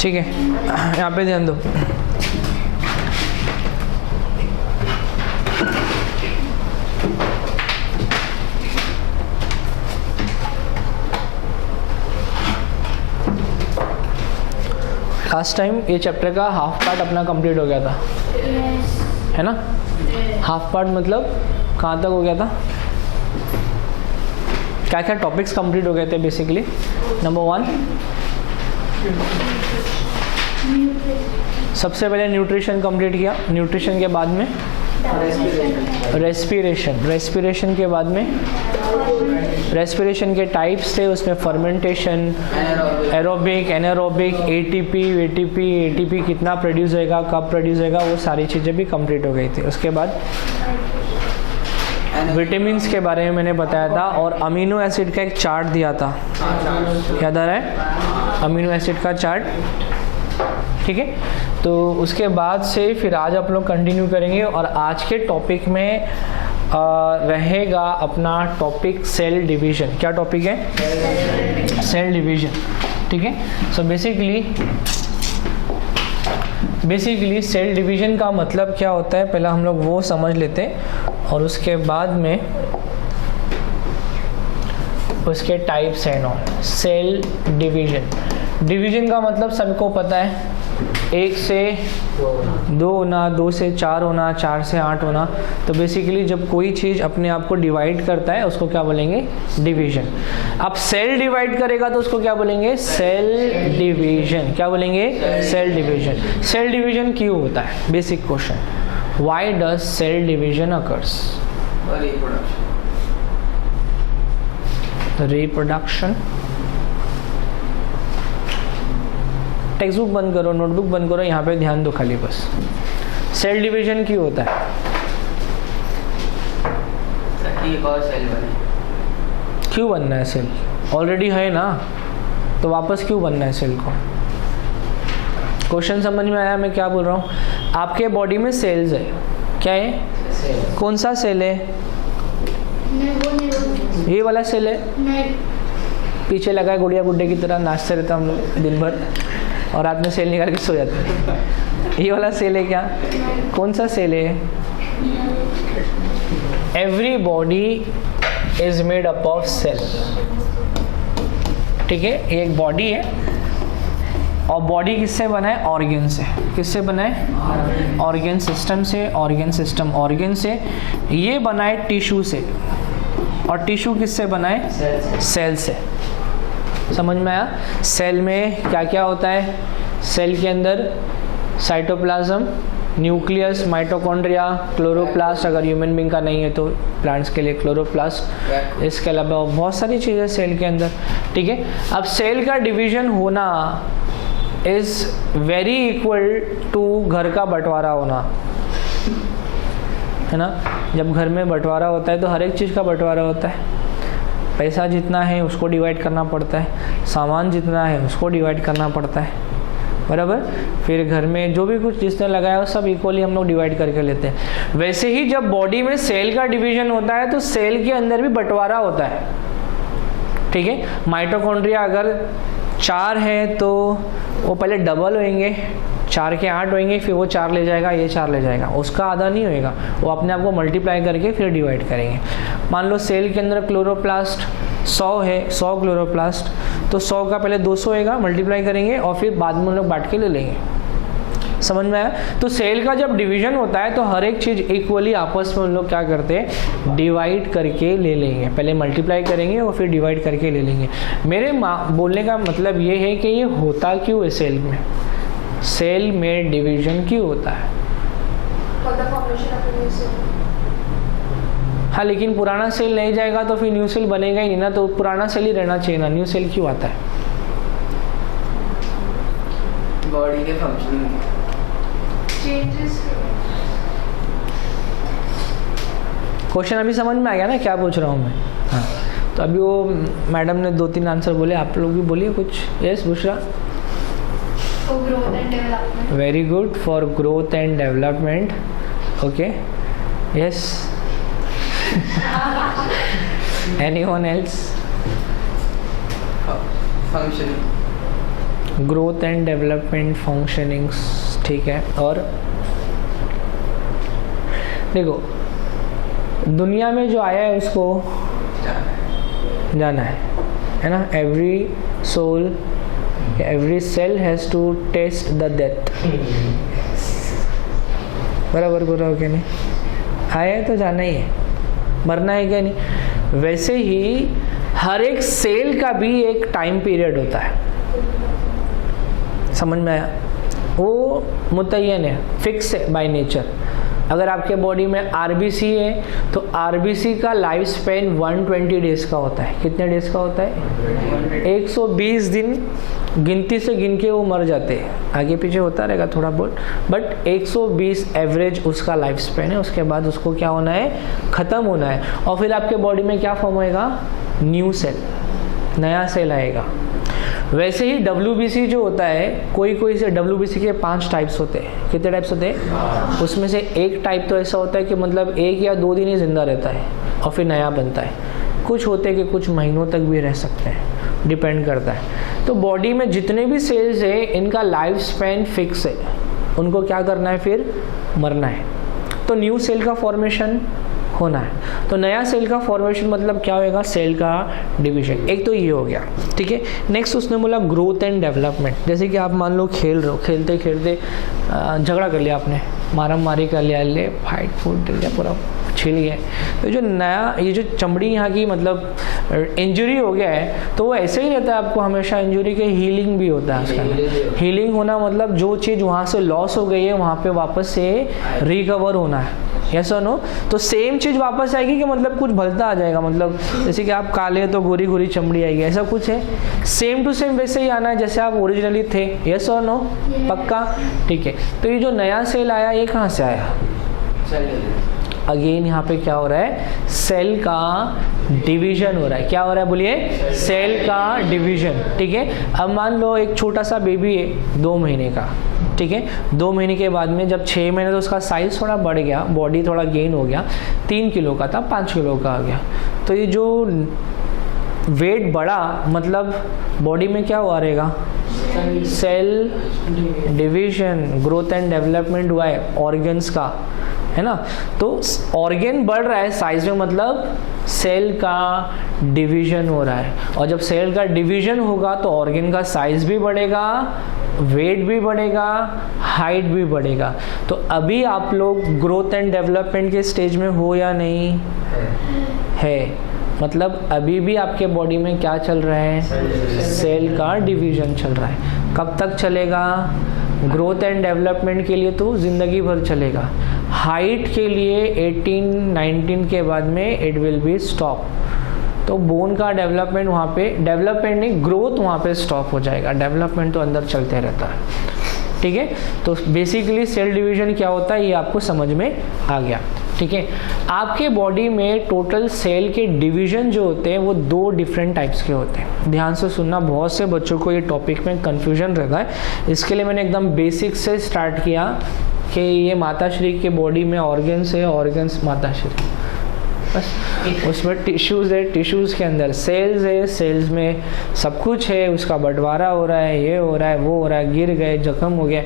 ठीक है, यहाँ पे ध्यान दो। लास्ट टाइम ये चैप्टर का हाफ पार्ट अपना कंप्लीट हो गया था, है ना? हाफ पार्ट मतलब कहाँ तक हो गया था? क्या क्या टॉपिक्स कंप्लीट हो गए थे बेसिकली? नंबर 1, सबसे पहले न्यूट्रिशन कंप्लीट किया। न्यूट्रिशन के बाद में रेस्पिरेशन के बाद में रेस्पिरेशन के टाइप्स थे, उसमें फर्मेंटेशन, एरोबिक, एनारोबिक, एटीपी कितना प्रोड्यूस होएगा, कब प्रोड्यूस होएगा, वो सारी चीज़ें भी कंप्लीट हो गई थी। उसके बाद विटामिन्स के बारे में मैंने बताया था और अमीनो एसिड का एक चार्ट दिया था, याद आ रहा है? अमीनो एसिड का चार्ट, ठीक है। तो उसके बाद से फिर आज आप लोग कंटिन्यू करेंगे और आज के टॉपिक में रहेगा अपना टॉपिक सेल डिवीजन। क्या टॉपिक है? सेल डिवीजन, ठीक है। सो बेसिकली सेल डिवीजन का मतलब क्या होता है, पहले हम लोग वो समझ लेते हैं और उसके बाद में उसके टाइप्स हैं नॉन। सेल डिवीजन का मतलब सबको पता है, 1 से 2 होना, 2 से 4 होना, 4 से 8 होना। तो बेसिकली जब कोई चीज़ अपने आप को डिवाइड करता है उसको क्या बोलेंगे? डिवीजन। अब सेल डिवाइड करेगा तो उसको क्या बोलेंगे? Cell division. क्या बोलेंगे? Cell division. सेल डिवीजन क्यों होता है? Basic question, why does cell division occurs? Reproduction. Textbook बंद करो, नोटबुक बंद करो, यहाँ पे ध्यान दो खाली बस। सेल डिवीजन क्यों होता है? क्यों बनना है सेल? ऑलरेडी है ना, तो वापस क्यों बनना है सेल को? क्वेश्चन समझ में आया मैं क्या बोल रहा हूँ? आपके बॉडी में सेल्स है, क्या है? कौन सा सेल है? ये वाला सेल है, पीछे लगा है गुड़िया गुड्डे की तरह, नाचते रहते हम लोग दिन भर और रात में सेल निकाल के सो जाते हैं। ये वाला सेल है क्या? कौन सा सेल है? Every body is made up of cell, ठीक है। ये एक बॉडी है और बॉडी किससे बना है? ऑर्गन से। किससे बना है? ऑर्गन सिस्टम से। ऑर्गन से। ये बना है टिश्यू से और टिश्यू किससे बना है? सेल से। समझ में आया? सेल में क्या क्या होता है? सेल के अंदर साइटोप्लाज्म, न्यूक्लियस, माइटोकॉन्ड्रिया, क्लोरोप्लास्ट, अगर ह्यूमन बींग का नहीं है तो प्लांट्स के लिए क्लोरोप्लास्ट। इसके अलावा बहुत सारी चीज़ें सेल के अंदर, ठीक है। अब सेल का डिवीजन होना इज़ वेरी इक्वल टू घर का बंटवारा होना, है ना। जब घर में बंटवारा होता है तो हर एक चीज़ का बंटवारा होता है। पैसा जितना है उसको डिवाइड करना पड़ता है, सामान जितना है उसको डिवाइड करना पड़ता है, बराबर। फिर घर में जो भी कुछ जिसने लगाया वो सब इक्वली हम लोग डिवाइड करके लेते हैं। वैसे ही जब बॉडी में सेल का डिवीजन होता है तो सेल के अंदर भी बंटवारा होता है, ठीक है। माइटोकॉन्ड्रिया अगर 4 है तो वो पहले डबल होंगे, 4 के 8 होंगे, फिर वो 4 ले जाएगा, ये 4 ले जाएगा, उसका आधा नहीं होएगा, वो अपने आप को मल्टीप्लाई करके फिर डिवाइड करेंगे। मान लो सेल के अंदर क्लोरोप्लास्ट 100 है, 100 क्लोरोप्लास्ट, तो 100 का पहले 200 होएगा, मल्टीप्लाई करेंगे और फिर बाद में हम लोग बांट के ले लेंगे। समझ में आया? तो सेल का जब डिवीजन होता है तो हर एक चीज़ इक्वली आपस में हम लोग क्या करते हैं? डिवाइड करके ले लेंगे। पहले मल्टीप्लाई करेंगे और फिर डिवाइड करके ले लेंगे। मेरे बोलने का मतलब ये है कि ये होता क्यों है सेल में? सेल में डिवीजन क्यों होता है? हाँ, लेकिन पुराना सेल नहीं जाएगा तो फिर न्यू सेल बनेगा ही नहीं ना, तो पुराना सेल ही रहना चाहिए ना। न्यू सेल क्यों आता है? बॉडी के फंक्शन चेंजेस। क्वेश्चन अभी समझ में आ गया ना क्या पूछ रहा हूँ मैं? हाँ, तो अभी वो मैडम ने 2-3 आंसर बोले, आप लोग भी बोलिए कुछ। Yes Bushra? Very good, for growth and development. Okay, yes. Anyone else? Growth and development functionings, ठीक है। और देखो दुनिया में जो आया है उसको जाना है ना। Every soul, every cell has to taste the death. बराबर बोल रहा हो क्या नहीं? आया है तो जाना ही है, मरना है क्या नहीं। वैसे ही हर एक सेल का भी एक टाइम पीरियड होता है, समझ में आया? वो मुतय्यन है, फिक्स है बाय नेचर। अगर आपके बॉडी में आरबीसी है तो आरबीसी का लाइफ स्पेन 120 डेज का होता है। कितने डेज का होता है? 120 दिन गिनती से गिन के वो मर जाते हैं, आगे पीछे होता रहेगा थोड़ा बहुत, बट 120 एवरेज उसका लाइफ स्पेन है। उसके बाद उसको क्या होना है? ख़त्म होना है। और फिर आपके बॉडी में क्या फॉर्म होएगा? न्यू सेल, नया सेल आएगा। वैसे ही WBC जो होता है, कोई से WBC के 5 टाइप्स होते हैं। कितने टाइप्स होते हैं? उसमें से एक टाइप तो ऐसा होता है कि मतलब 1 या 2 दिन ही जिंदा रहता है और फिर नया बनता है। कुछ होते हैं कि कुछ महीनों तक भी रह सकते हैं, डिपेंड करता है। तो बॉडी में जितने भी सेल्स है इनका लाइफ स्पैन फिक्स है, उनको क्या करना है? फिर मरना है। तो न्यू सेल का फॉर्मेशन होना है। तो नया सेल का फॉर्मेशन मतलब क्या होएगा? सेल का डिवीजन। एक तो ये हो गया, ठीक है। नेक्स्ट उसने बोला ग्रोथ एंड डेवलपमेंट। जैसे कि आप मान लो खेल रहे हो, खेलते खेलते झगड़ा कर लिया आपने, मारम मारी कर लिया, ले फाइट फूट लिया, पूरा छिल गया। तो जो नया ये जो चमड़ी यहाँ की मतलब इंजरी हो गया है, तो वो ऐसे ही रहता है आपको हमेशा। इंजरी के हीलिंग भी होता है उसका। हीलिंग होना मतलब जो चीज़ वहाँ से लॉस हो गई है वहाँ पे वापस से रिकवर होना है। यस और नो? तो सेम चीज़ वापस आएगी कि मतलब कुछ भलता आ जाएगा, मतलब जैसे कि आप काले तो गोरी गोरी चमड़ी आएगी, ऐसा कुछ है? सेम टू सेम वैसे ही आना है जैसे आप ओरिजिनली थे। यस और नो? पक्का? ठीक है। तो ये जो नया सेल आया ये कहाँ से आया? अगेन यहाँ पे क्या हो रहा है? सेल का डिवीजन हो रहा है। क्या हो रहा है बोलिए? सेल का डिवीजन, ठीक है। अब मान लो एक छोटा सा बेबी है 2 महीने का, ठीक है। 2 महीने के बाद में जब 6 महीने तो उसका साइज थोड़ा बढ़ गया, बॉडी थोड़ा गेन हो गया, 3 किलो का था 5 किलो का आ गया। तो ये जो वेट बढ़ा मतलब बॉडी में क्या हुआ रहेगा? Cell division, growth and development हुआ है ऑर्गन्स का, है ना। तो ऑर्गन बढ़ रहा है साइज में मतलब सेल का डिवीजन हो रहा है। और जब सेल का डिवीजन होगा तो ऑर्गन का साइज भी बढ़ेगा, वेट भी बढ़ेगा, हाइट भी बढ़ेगा। तो अभी आप लोग ग्रोथ एंड डेवलपमेंट के स्टेज में हो या नहीं है? मतलब अभी भी आपके बॉडी में क्या चल रहा है? सेल का डिवीजन चल रहा है। कब तक चलेगा? ग्रोथ एंड डेवलपमेंट के लिए तो ज़िंदगी भर चलेगा। हाइट के लिए 18-19 के बाद में इट विल बी स्टॉप। तो बोन का डेवलपमेंट वहाँ पे, डेवलपमेंट नहीं ग्रोथ वहाँ पे स्टॉप हो जाएगा, डेवलपमेंट तो अंदर चलते रहता है, ठीक है। तो बेसिकली सेल डिवीजन क्या होता है ये आपको समझ में आ गया, ठीक है। आपके बॉडी में टोटल सेल के डिवीजन जो होते हैं वो 2 डिफरेंट टाइप्स के होते हैं। ध्यान से सुनना, बहुत से बच्चों को ये टॉपिक में कन्फ्यूजन रहता है। इसके लिए मैंने एकदम बेसिक से स्टार्ट किया कि ये माताश्री के बॉडी में ऑर्गन्स है, ऑर्गन्स माताश्री, बस उसमें टिश्यूज़ है, टिश्यूज़ के अंदर सेल्स है, सेल्स में सब कुछ है, उसका बंटवारा हो रहा है, ये हो रहा है, वो हो रहा है, गिर गए, जख्म हो गया,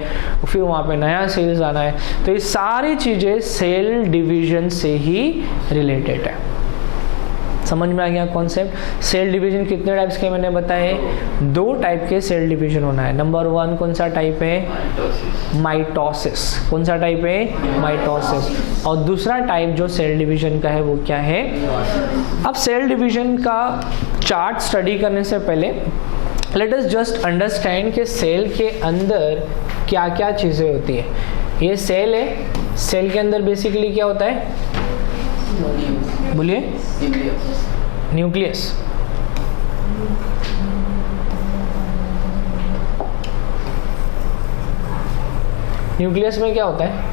फिर वहाँ पे नया सेल्स आना है। तो ये सारी चीज़ें सेल डिवीजन से ही रिलेटेड है। समझ में आ गया कॉन्सेप्ट? सेल डिवीजन कितने टाइप्स के मैंने बताए? 2 टाइप के सेल डिवीजन होना है। नंबर 1 कौन सा टाइप है? माइटोसिस। कौन सा टाइप है? माइटोसिस। और दूसरा टाइप जो सेल डिवीजन का है वो क्या है? अब सेल डिवीजन का चार्ट स्टडी करने से पहले लेट अस जस्ट अंडरस्टैंड कि सेल के अंदर क्या क्या चीज़ें होती है। ये सेल है, सेल के अंदर बेसिकली क्या होता है? बोलिए। न्यूक्लियस। न्यूक्लियस में क्या होता है?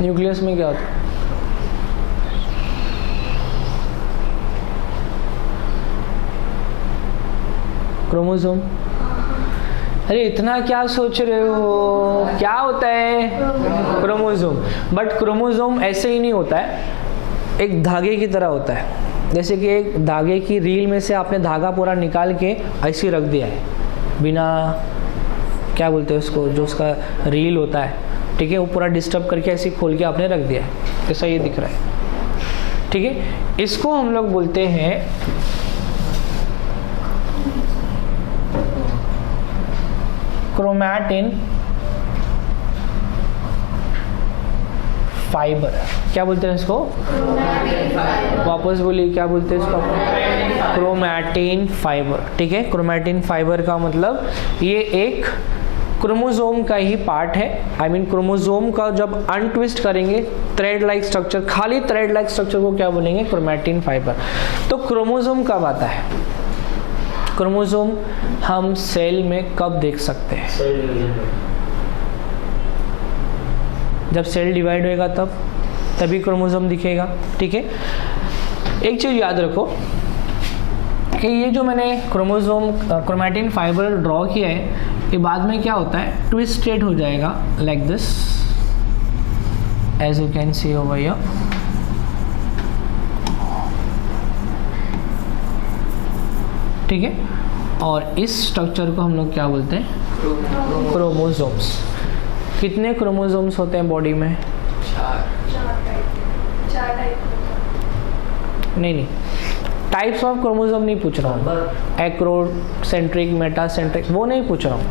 न्यूक्लियस में क्या होता है? क्रोमोसोम। अरे इतना क्या सोच रहे हो? क्या होता है? क्रोमोसोम। बट क्रोमोसोम ऐसे ही नहीं होता है, एक धागे की तरह होता है। जैसे कि एक धागे की रील में से आपने धागा पूरा निकाल के ऐसे रख दिया है, बिना क्या बोलते हैं उसको, जो उसका रील होता है, ठीक है, वो पूरा डिस्टर्ब करके ऐसे खोल के आपने रख दिया है, ऐसा ये दिख रहा है, ठीक है। इसको हम लोग बोलते हैं क्रोमैटिन फाइबर। क्या बोलते हैं इसको? वापस बोलिए, क्या बोलते हैं इसको? क्रोमैटिन फाइबर, ठीक है। क्रोमैटिन फाइबर का मतलब ये एक क्रोमोसोम का ही पार्ट है। आई मीन क्रोमोसोम का जब अनट्विस्ट करेंगे थ्रेड लाइक स्ट्रक्चर, खाली थ्रेड लाइक स्ट्रक्चर को क्या बोलेंगे? Chromatin fibre. तो क्रोमोसोम कब आता है? क्रोमोसोम हम सेल में कब देख सकते हैं? जब सेल डिवाइड होएगा तभी क्रोमोसोम दिखेगा, ठीक है। एक चीज़ याद रखो कि ये जो मैंने क्रोमोसोम क्रोमैटिन फाइबर ड्रॉ किया है, ये बाद में क्या होता है, ट्विस्टेड हो जाएगा like this, as you can see over here. ठीक है, और इस स्ट्रक्चर को हम लोग क्या बोलते हैं? क्रोमोसोम्स। कितने क्रोमोसोम्स होते हैं बॉडी में? नहीं, टाइप्स ऑफ क्रोमोसोम नहीं पूछ रहा हूँ, एक्रोसेंट्रिक, मेटासेंट्रिक, वो नहीं पूछ रहा हूँ।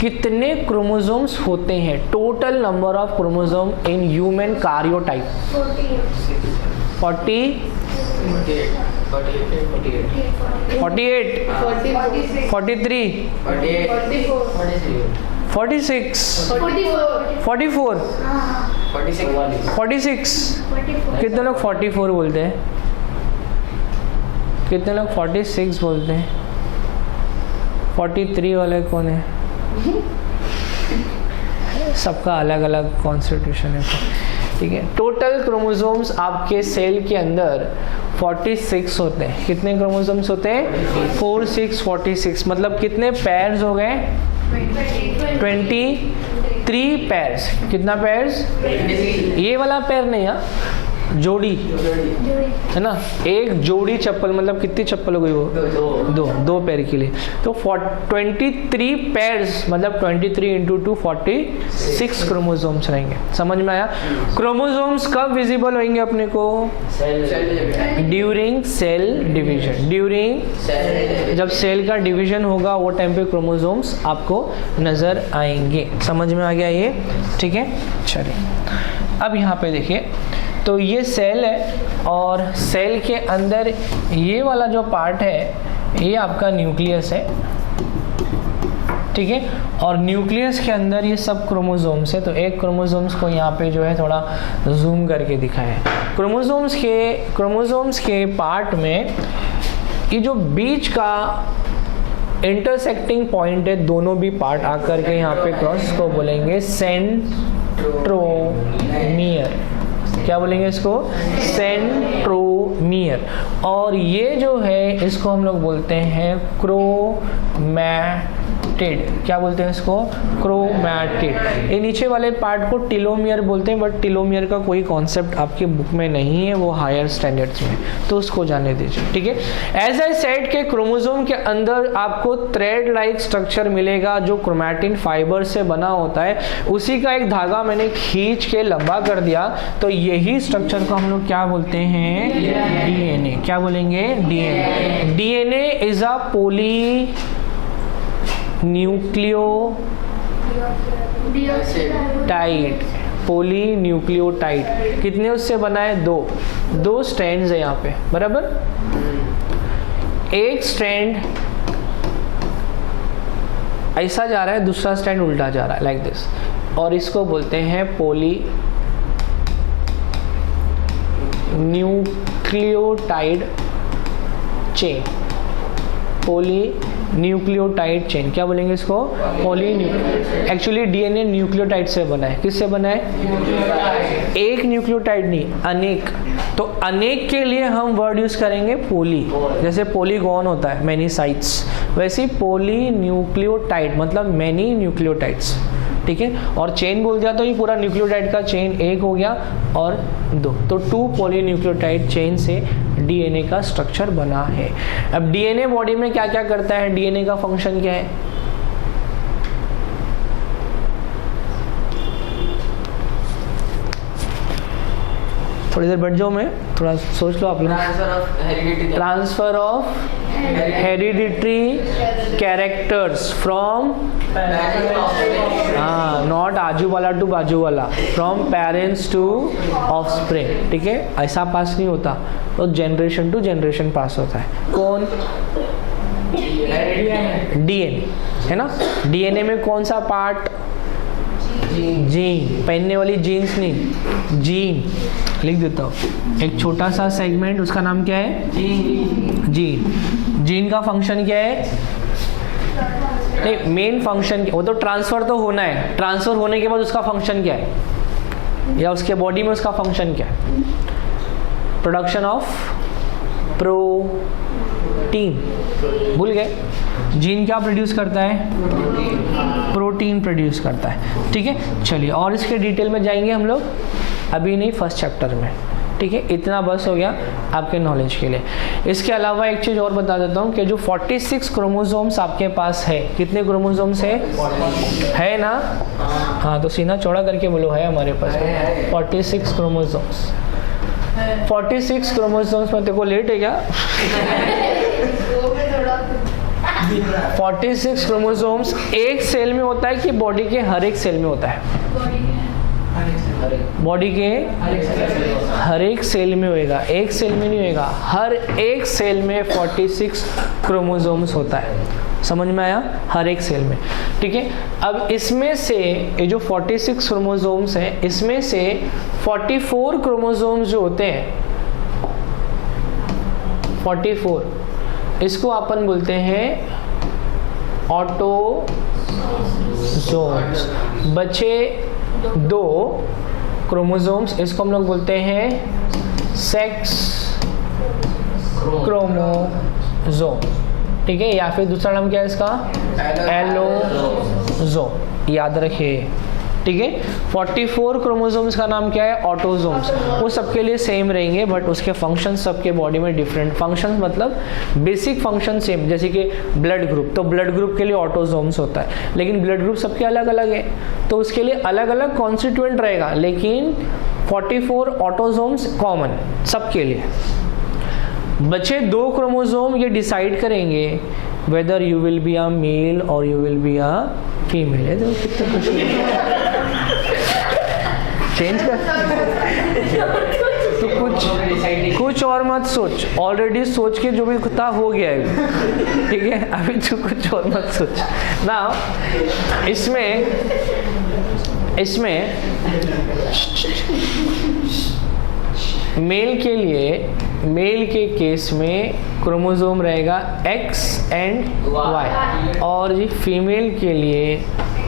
कितने क्रोमोसोम्स होते हैं? Total number of chromosome in human कार्योटाइप। 48, 43, 46, 44, 46। कितने लोग 44 बोलते हैं? कितने लोग 46 बोलते हैं? 43 वाले कौन है? सबका अलग अलग कॉन्स्टिट्यूशन है, ठीक है। टोटल क्रोमोसोम्स आपके सेल के अंदर 46 होते हैं। कितने क्रोमोसोम्स होते हैं? 4, 6, 46। मतलब कितने पेयर्स हो गए? 23 पेयर्स। कितना पेयर्स? ये वाला पेयर नहीं, हाँ, जोड़ी है ना। एक जोड़ी चप्पल मतलब कितनी चप्पल हो गई वो? दो पैर के लिए। तो 23 पेयर्स मतलब 23 इंटू 2 46 क्रोमोसोम्स रहेंगे। समझ में आया? क्रोमोसोम्स कब विजिबल होंगे अपने को? During cell division. ड्यूरिंग जब सेल का डिवीजन होगा वो टाइम पे क्रोमोसोम्स आपको नजर आएंगे। समझ में आ गया ये? ठीक है, चलिए अब यहाँ पे देखिए, तो ये सेल है और सेल के अंदर ये वाला जो पार्ट है ये आपका न्यूक्लियस है, ठीक है। और न्यूक्लियस के अंदर ये सब क्रोमोसोम्स है। तो एक क्रोमोसोम्स को यहाँ पे जो है थोड़ा जूम करके दिखाया है। क्रोमोसोम्स के पार्ट में ये जो बीच का इंटरसेक्टिंग पॉइंट है, दोनों भी पार्ट आकर के यहाँ पे क्रॉस को बोलेंगे सेंट्रोमियर। क्या बोलेंगे इसको? सेंट्रोमियर। और ये जो है इसको हम लोग बोलते हैं क्रोमैटिड। क्या बोलते हैं इसको? क्रोमैटिड। ये नीचे वाले पार्ट को टेलोमियर बोलते हैं, बट टेलोमियर का कोई कॉन्सेप्ट आपके बुक में नहीं है, वो हायर स्टैंडर्ड्स में, तो उसको जाने दीजिए, ठीक है। एज आई सेड के क्रोमोसोम के अंदर आपको थ्रेड लाइक स्ट्रक्चर मिलेगा जो क्रोमैटिन फाइबर से बना होता है। उसी का एक धागा मैंने खींच के लंबा कर दिया, तो यही स्ट्रक्चर को हम लोग क्या बोलते हैं? डीएनए। क्या बोलेंगे? DNA. DNA is a poly nucleotide. Poly nucleotide. कितने उससे बना है? दो स्ट्रैंड्स है यहाँ पे, बराबर। एक स्ट्रैंड ऐसा जा रहा है, दूसरा स्ट्रैंड उल्टा जा रहा है, लाइक दिस, और इसको बोलते हैं poly nucleotide chain. Poly nucleotide chain. क्या बोलेंगे इसको? पॉली। एक्चुअली डीएनए न्यूक्लियोटाइड से बना है। किससे बना है? एक न्यूक्लियोटाइड नहीं, अनेक। तो अनेक के लिए हम वर्ड यूज करेंगे पॉली। जैसे पॉलीगॉन होता है, मेनी साइट्स, वैसे पॉली न्यूक्लियोटाइड मतलब मेनी न्यूक्लियोटाइड्स। ठीक है। और चेन बोल दिया तो ये पूरा न्यूक्लियोटाइड का चेन एक हो गया और दो, तो 2 पॉलीन्यूक्लियोटाइड चेन से डीएनए का स्ट्रक्चर बना है। अब डीएनए बॉडी में क्या क्या करता है, डीएनए का फंक्शन क्या है? थोड़ी देर बैठ जाओ, मैं थोड़ा सोच लो आप लोग। Transfer of hereditary characters from, हाँ, नॉट आजू वाला टू बाजू वाला, फ्रॉम पेरेंट्स टू ऑफस्प्रिंग, ठीक है। ऐसा पास नहीं होता, तो जनरेशन टू जनरेशन पास होता है। कौन? डीएनए, है ना। डीएनए में कौन सा पार्ट? जीन, पहनने वाली जीन्स नहीं, जीन लिख देता हूँ। एक छोटा सा सेगमेंट, उसका नाम क्या है? जीन। जीन का फंक्शन क्या है? नहीं, मेन फंक्शन वो तो ट्रांसफर तो होना है, ट्रांसफर होने के बाद उसका फंक्शन क्या है, या उसके बॉडी में उसका फंक्शन क्या है? Production of protein. भूल गए? जीन क्या प्रोड्यूस करता है? प्रोटीन प्रोड्यूस करता है, ठीक है। चलिए, और इसके डिटेल में जाएंगे हम लोग, अभी नहीं, फर्स्ट चैप्टर में, ठीक है। इतना बस हो गया आपके नॉलेज के लिए। इसके अलावा एक चीज़ और बता देता हूँ कि जो 46 क्रोमोसोम्स आपके पास है, कितने क्रोमोसोम्स है ना? हाँ, तो सीना चौड़ा करके बोलो, है हमारे पास 46 क्रोमोसोम्स। 46 क्रोमोसोम्स में तेरे को लेट है क्या? 46 क्रोमोसोम्स एक सेल में होता है कि बॉडी के हर एक सेल में होता है? बॉडी के हर एक सेल में होएगा, एक सेल में नहीं होएगा, हर एक सेल में 46 क्रोमोसोम्स होता है। समझ में आया? हर एक सेल में, ठीक है। अब इसमें से ये जो 46 क्रोमोसोम्स हैं, इसमें से 44 क्रोमोसोम्स जो होते हैं, 44, इसको अपन बोलते हैं ऑटोसोम्स। बचे 2 क्रोमोसोम्स, इसको हम लोग बोलते हैं सेक्स क्रोमोसोम, ठीक है। या फिर दूसरा नाम क्या है इसका? एलोसोम, याद रखिए, ठीक है। 44 क्रोमोसोम्स का नाम क्या है? ऑटोसोम्स। वो सबके लिए सेम रहेंगे, बट उसके फंक्शन सबके बॉडी में डिफरेंट फंक्शन, मतलब बेसिक फंक्शन सेम। जैसे कि ब्लड ग्रुप, तो ब्लड ग्रुप के लिए ऑटोसोम्स होता है, लेकिन ब्लड ग्रुप सबके अलग अलग है, तो उसके लिए अलग अलग कॉन्स्टिट्यूएंट रहेगा, लेकिन 44 ऑटोसोम्स कॉमन सबके लिए। बचे 2 क्रोमोसोम ये डिसाइड करेंगे whether you will be a male और you will be a female. है तो कितना खुश चेंज कर, तो कुछ और मत सोच, ऑलरेडी सोच के जो भी था हो गया है, ठीक है। अभी तो कुछ और मत सोच ना। इसमें मेल के लिए, मेल के केस में क्रोमोसोम रहेगा X एंड Y, और ये फीमेल के लिए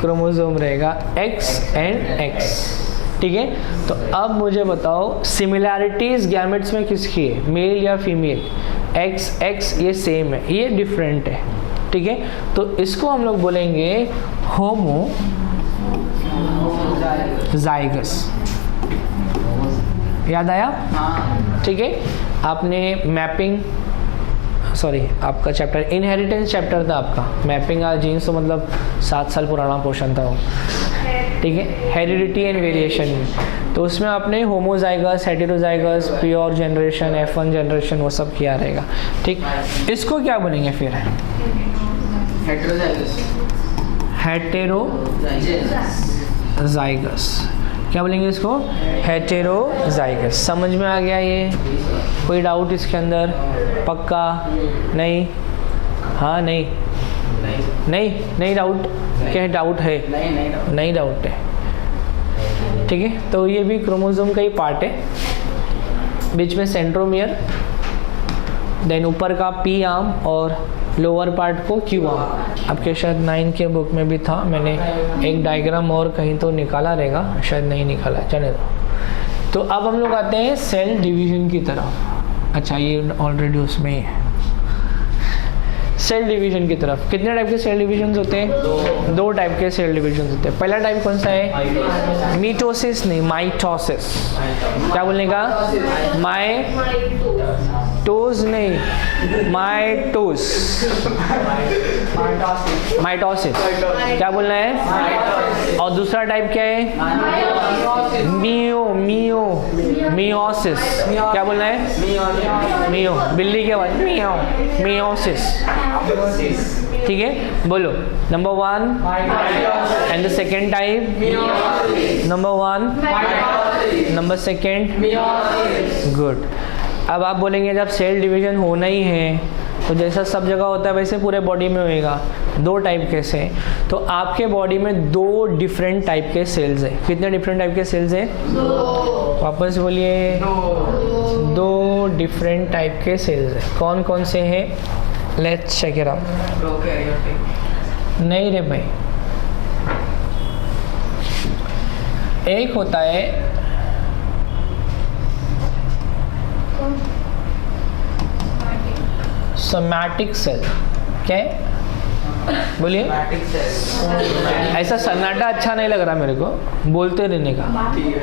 क्रोमोसोम रहेगा X एंड X, ठीक है। तो अब मुझे बताओ सिमिलैरिटीज गैमेट्स में किसकी है, मेल या फीमेल? X X ये सेम है, ये डिफरेंट है, ठीक है। तो इसको हम लोग बोलेंगे होमोजाइगस। याद आया? ठीक है। आपने मैपिंग, सॉरी आपका चैप्टर इनहेरिटेंस चैप्टर था आपका, मैपिंग और जीन्स, तो मतलब 7 साल पुराना पोर्शन था वो, ठीक है। हेरिडिटी एंड वेरिएशन, तो उसमें आपने homozygous, heterozygous, pure generation, F1 generation, वो सब किया रहेगा, ठीक। इसको क्या बोलेंगे फिर? हेटेरोजाइगस। क्या बोलेंगे इसको? हेटेरोजाइगस। समझ में आ गया ये? कोई डाउट इसके अंदर? पक्का? नहीं? हाँ, नहीं डाउट? क्या डाउट है? नहीं डाउट है, ठीक है। तो ये भी क्रोमोसोम का ही पार्ट है, बीच में सेंट्रोमियर, देन ऊपर का पी आर्म और लोअर पार्ट को क्यू आर्म। आपके शायद 9 के बुक में भी था, मैंने एक डायग्राम और कहीं तो निकाला रहेगा, शायद नहीं निकाला, चले दो। तो अब हम लोग आते हैं सेल डिवीजन की तरफ। अच्छा, ये ऑलरेडी उसमें ही है। सेल डिवीजन की तरफ। कितने टाइप के सेल डिवीजन होते हैं? 2 टाइप के सेल डिवीजन होते हैं। पहला टाइप कौन सा है? मीटोसिस नहीं, माइटोसिस। क्या बोलने का? माइटोस नहीं, माइटोस, माइटोसिस। क्या बोलना है? और दूसरा टाइप क्या है? मियोसिस। क्या बोलना है? मियो, बिल्ली की आवाज, मियो, मियोसिस। ठीक है, बोलो। Number 1 and the second type. Number 1, number second. Good. अब आप बोलेंगे जब सेल डिवीजन होना ही है तो जैसा सब जगह होता है वैसे पूरे बॉडी में होएगा। 2 टाइप के से, तो आपके बॉडी में 2 डिफरेंट टाइप के सेल्स है। कितने डिफरेंट टाइप के सेल्स है? 2। वापस बोलिए, 2 डिफरेंट टाइप के सेल्स है। कौन कौन से हैं? Let's check it out. नहीं रे भाई, एक होता है सोमैटिक सेल। क्या है? बोलिए। ऐसा सन्नाटा अच्छा नहीं लग रहा मेरे को, बोलते रहने का।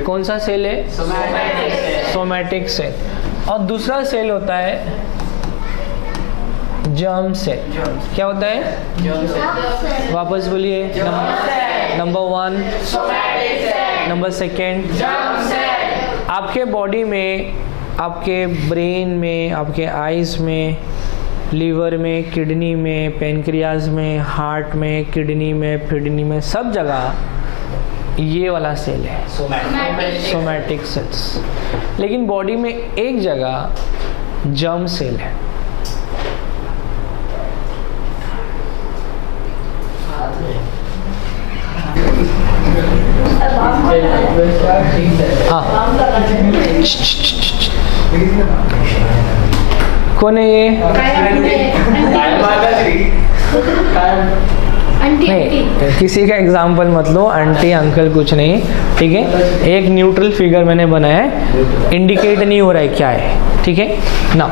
कौन सा सेल है? Somatic cell. और दूसरा सेल होता है जर्म सेल। क्या होता है? वापस बोलिए। Number 1, number second. आपके बॉडी में, आपके ब्रेन में, आपके आइज में, लीवर में, किडनी में, पेनक्रियाज में, हार्ट में, किडनी में, फिडनी में, सब जगह ये वाला सेल है, सोमैटिक सेल्स। लेकिन बॉडी में एक जगह जर्म सेल है। कौन है ये? नहीं, किसी का एग्जाम्पल मत लो, आंटी अंकल कुछ नहीं, ठीक है। एक न्यूट्रल फिगर मैंने बनाया है, इंडिकेट नहीं हो रहा है क्या है, ठीक है ना।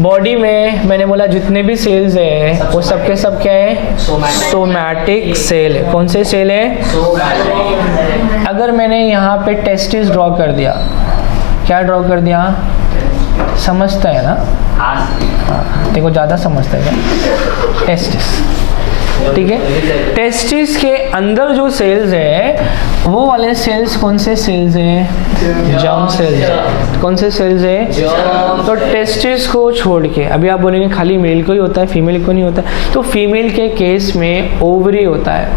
बॉडी में मैंने बोला जितने भी सेल्स है वो सब के सब क्या है? सोमैटिक सेल है। कौन से सेल है? अगर मैंने यहाँ पे टेस्टिस ड्रॉ कर दिया, क्या ड्रॉ कर दिया? समझता है ना? हाँ, देखो ज़्यादा समझता है क्या? टेस्टिस, ठीक है। टेस्टिस के अंदर जो सेल्स है वो वाले सेल्स कौन से सेल्स हैं? Germ cells. कौन से सेल्स है? तो टेस्टिस को छोड़ के, अभी आप बोलेंगे खाली मेल को ही होता है, फीमेल को नहीं होता, तो फीमेल के केस में ओवरी होता है,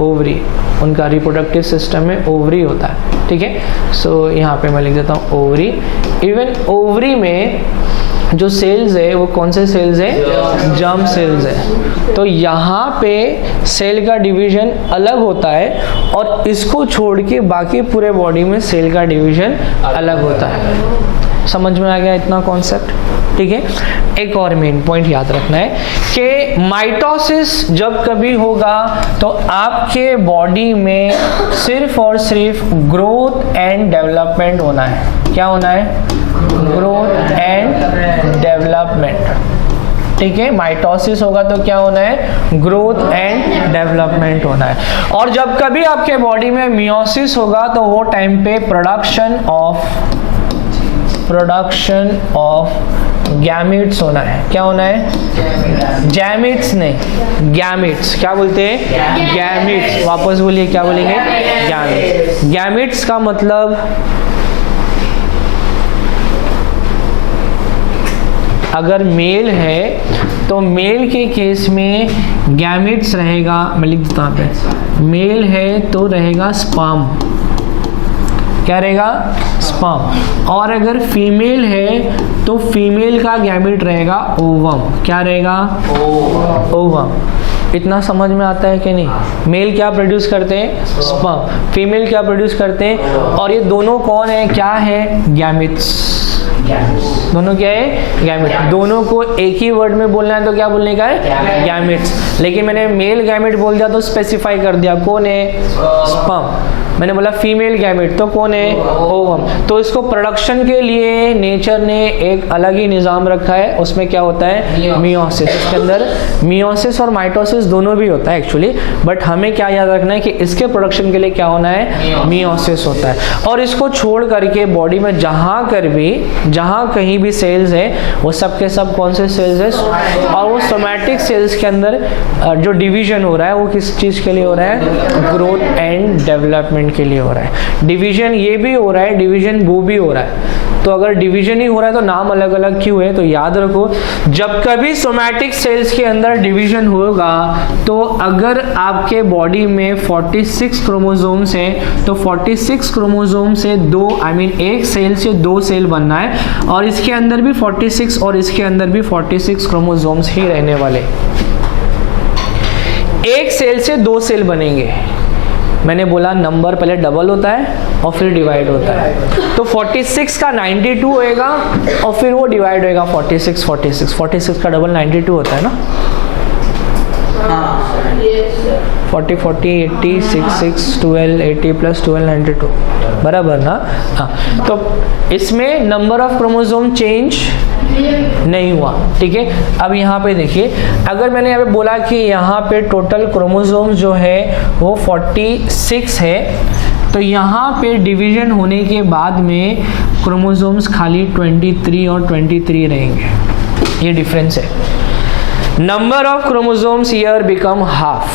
ओवरी, उनका रिप्रोडक्टिव सिस्टम में ओवरी होता है, ठीक है। सो यहाँ पे मैं लिख देता हूँ ओवरी। इवन ओवरी में जो सेल्स है वो कौन से सेल्स है? जर्म सेल्स है। तो यहाँ पे सेल का डिवीजन अलग होता है और इसको छोड़ के बाकी पूरे बॉडी में सेल का डिवीजन अलग होता है। समझ में आ गया इतना कॉन्सेप्ट, ठीक है। एक और मेन पॉइंट याद रखना है कि माइटोसिस जब कभी होगा तो आपके बॉडी में सिर्फ और सिर्फ ग्रोथ एंड डेवलपमेंट होना है। क्या होना है? ग्रोथ एंड डेवलपमेंट, ठीक है। माइटोसिस होगा तो क्या होना है? ग्रोथ एंड डेवलपमेंट होना है। और जब कभी आपके बॉडी में मियोसिस होगा तो वो टाइम पे प्रोडक्शन ऑफ गैमेट्स होना है। क्या होना है? जैमिट्स नहीं, गैमेट्स। क्या बोलते हैं? गैमेट्स। वापस बोलिए, क्या बोलेंगे? गैमेट्स। गैमेट्स का मतलब अगर मेल है तो मेल के केस में गैमेट्स रहेगा, मैं लिख देता हूँ यहाँ पे, मेल है तो रहेगा स्पर्म। क्या रहेगा? स्पर्म। और अगर फीमेल है तो फीमेल का गैमेट रहेगा ओवम। क्या रहेगा? ओवम। इतना समझ में आता है कि नहीं? मेल क्या प्रोड्यूस करते हैं? स्पर्म। फीमेल क्या प्रोड्यूस करते हैं? और ये दोनों कौन है? क्या है? गैमेट्स। दोनों क्या है? गैमेट। दोनों को एक ही वर्ड में बोलना है तो क्या बोलने का है? गैमेट्स। लेकिन मैंने मेल गैमेट बोल दिया तो स्पेसिफाई कर दिया, कौन है? स्पर्म। मैंने बोला फीमेल गैमेट तो कौन है? ओवम। तो इसको प्रोडक्शन के लिए नेचर ने एक अलग ही निज़ाम रखा है, उसमें क्या होता है? मियोसिस। इसके अंदर मियोसिस और माइटोसिस दोनों भी होता है एक्चुअली, बट हमें क्या याद रखना है कि इसके प्रोडक्शन के लिए क्या होना है? मियोसिस होता है। और इसको छोड़ करके बॉडी में जहाँ कहीं भी सेल्स है वो सब के सब कौन से सेल्स है? और वो सोमैटिक सेल्स के अंदर जो डिवीजन हो रहा है वो किस चीज़ के लिए हो रहा है? ग्रोथ एंड डेवलपमेंट के लिए हो रहा है। डिवीजन ये भी हो रहा है, डिवीजन वो भी हो रहा है। तो अगर डिवीजन ही हो रहा है तो नाम अलग अलग क्यों है? तो याद रखो, जब कभी सोमैटिक सेल्स के अंदर डिवीजन होगा तो अगर आपके बॉडी में 46 क्रोमोसोम्स हैं तो 46 क्रोमोसोम से एक सेल से 2 सेल बनना है, और इसके अंदर भी 46 और इसके अंदर भी 46 क्रोमोसोम्स ही रहने वाले। एक सेल से 2 सेल बनेंगे। मैंने बोला नंबर पहले डबल होता है और फिर डिवाइड होता है। तो 46 का 92 होएगा और फिर वो डिवाइड होएगा 46 का डबल 92 होता है ना? 40 40 80 6 12 80 प्लस 12 92 बराबर ना? हाँ। तो इसमें नंबर ऑफ क्रोमोसोम चेंज नहीं हुआ, ठीक है। अब यहाँ पे देखिए, अगर मैंने यहाँ पे बोला कि यहाँ पे टोटल क्रोमोसोम जो है वो 46 है, तो यहाँ पे डिवीजन होने के बाद में क्रोमोसोम्स खाली 23 और 23 रहेंगे। ये डिफरेंस है। Number of chromosomes here become half,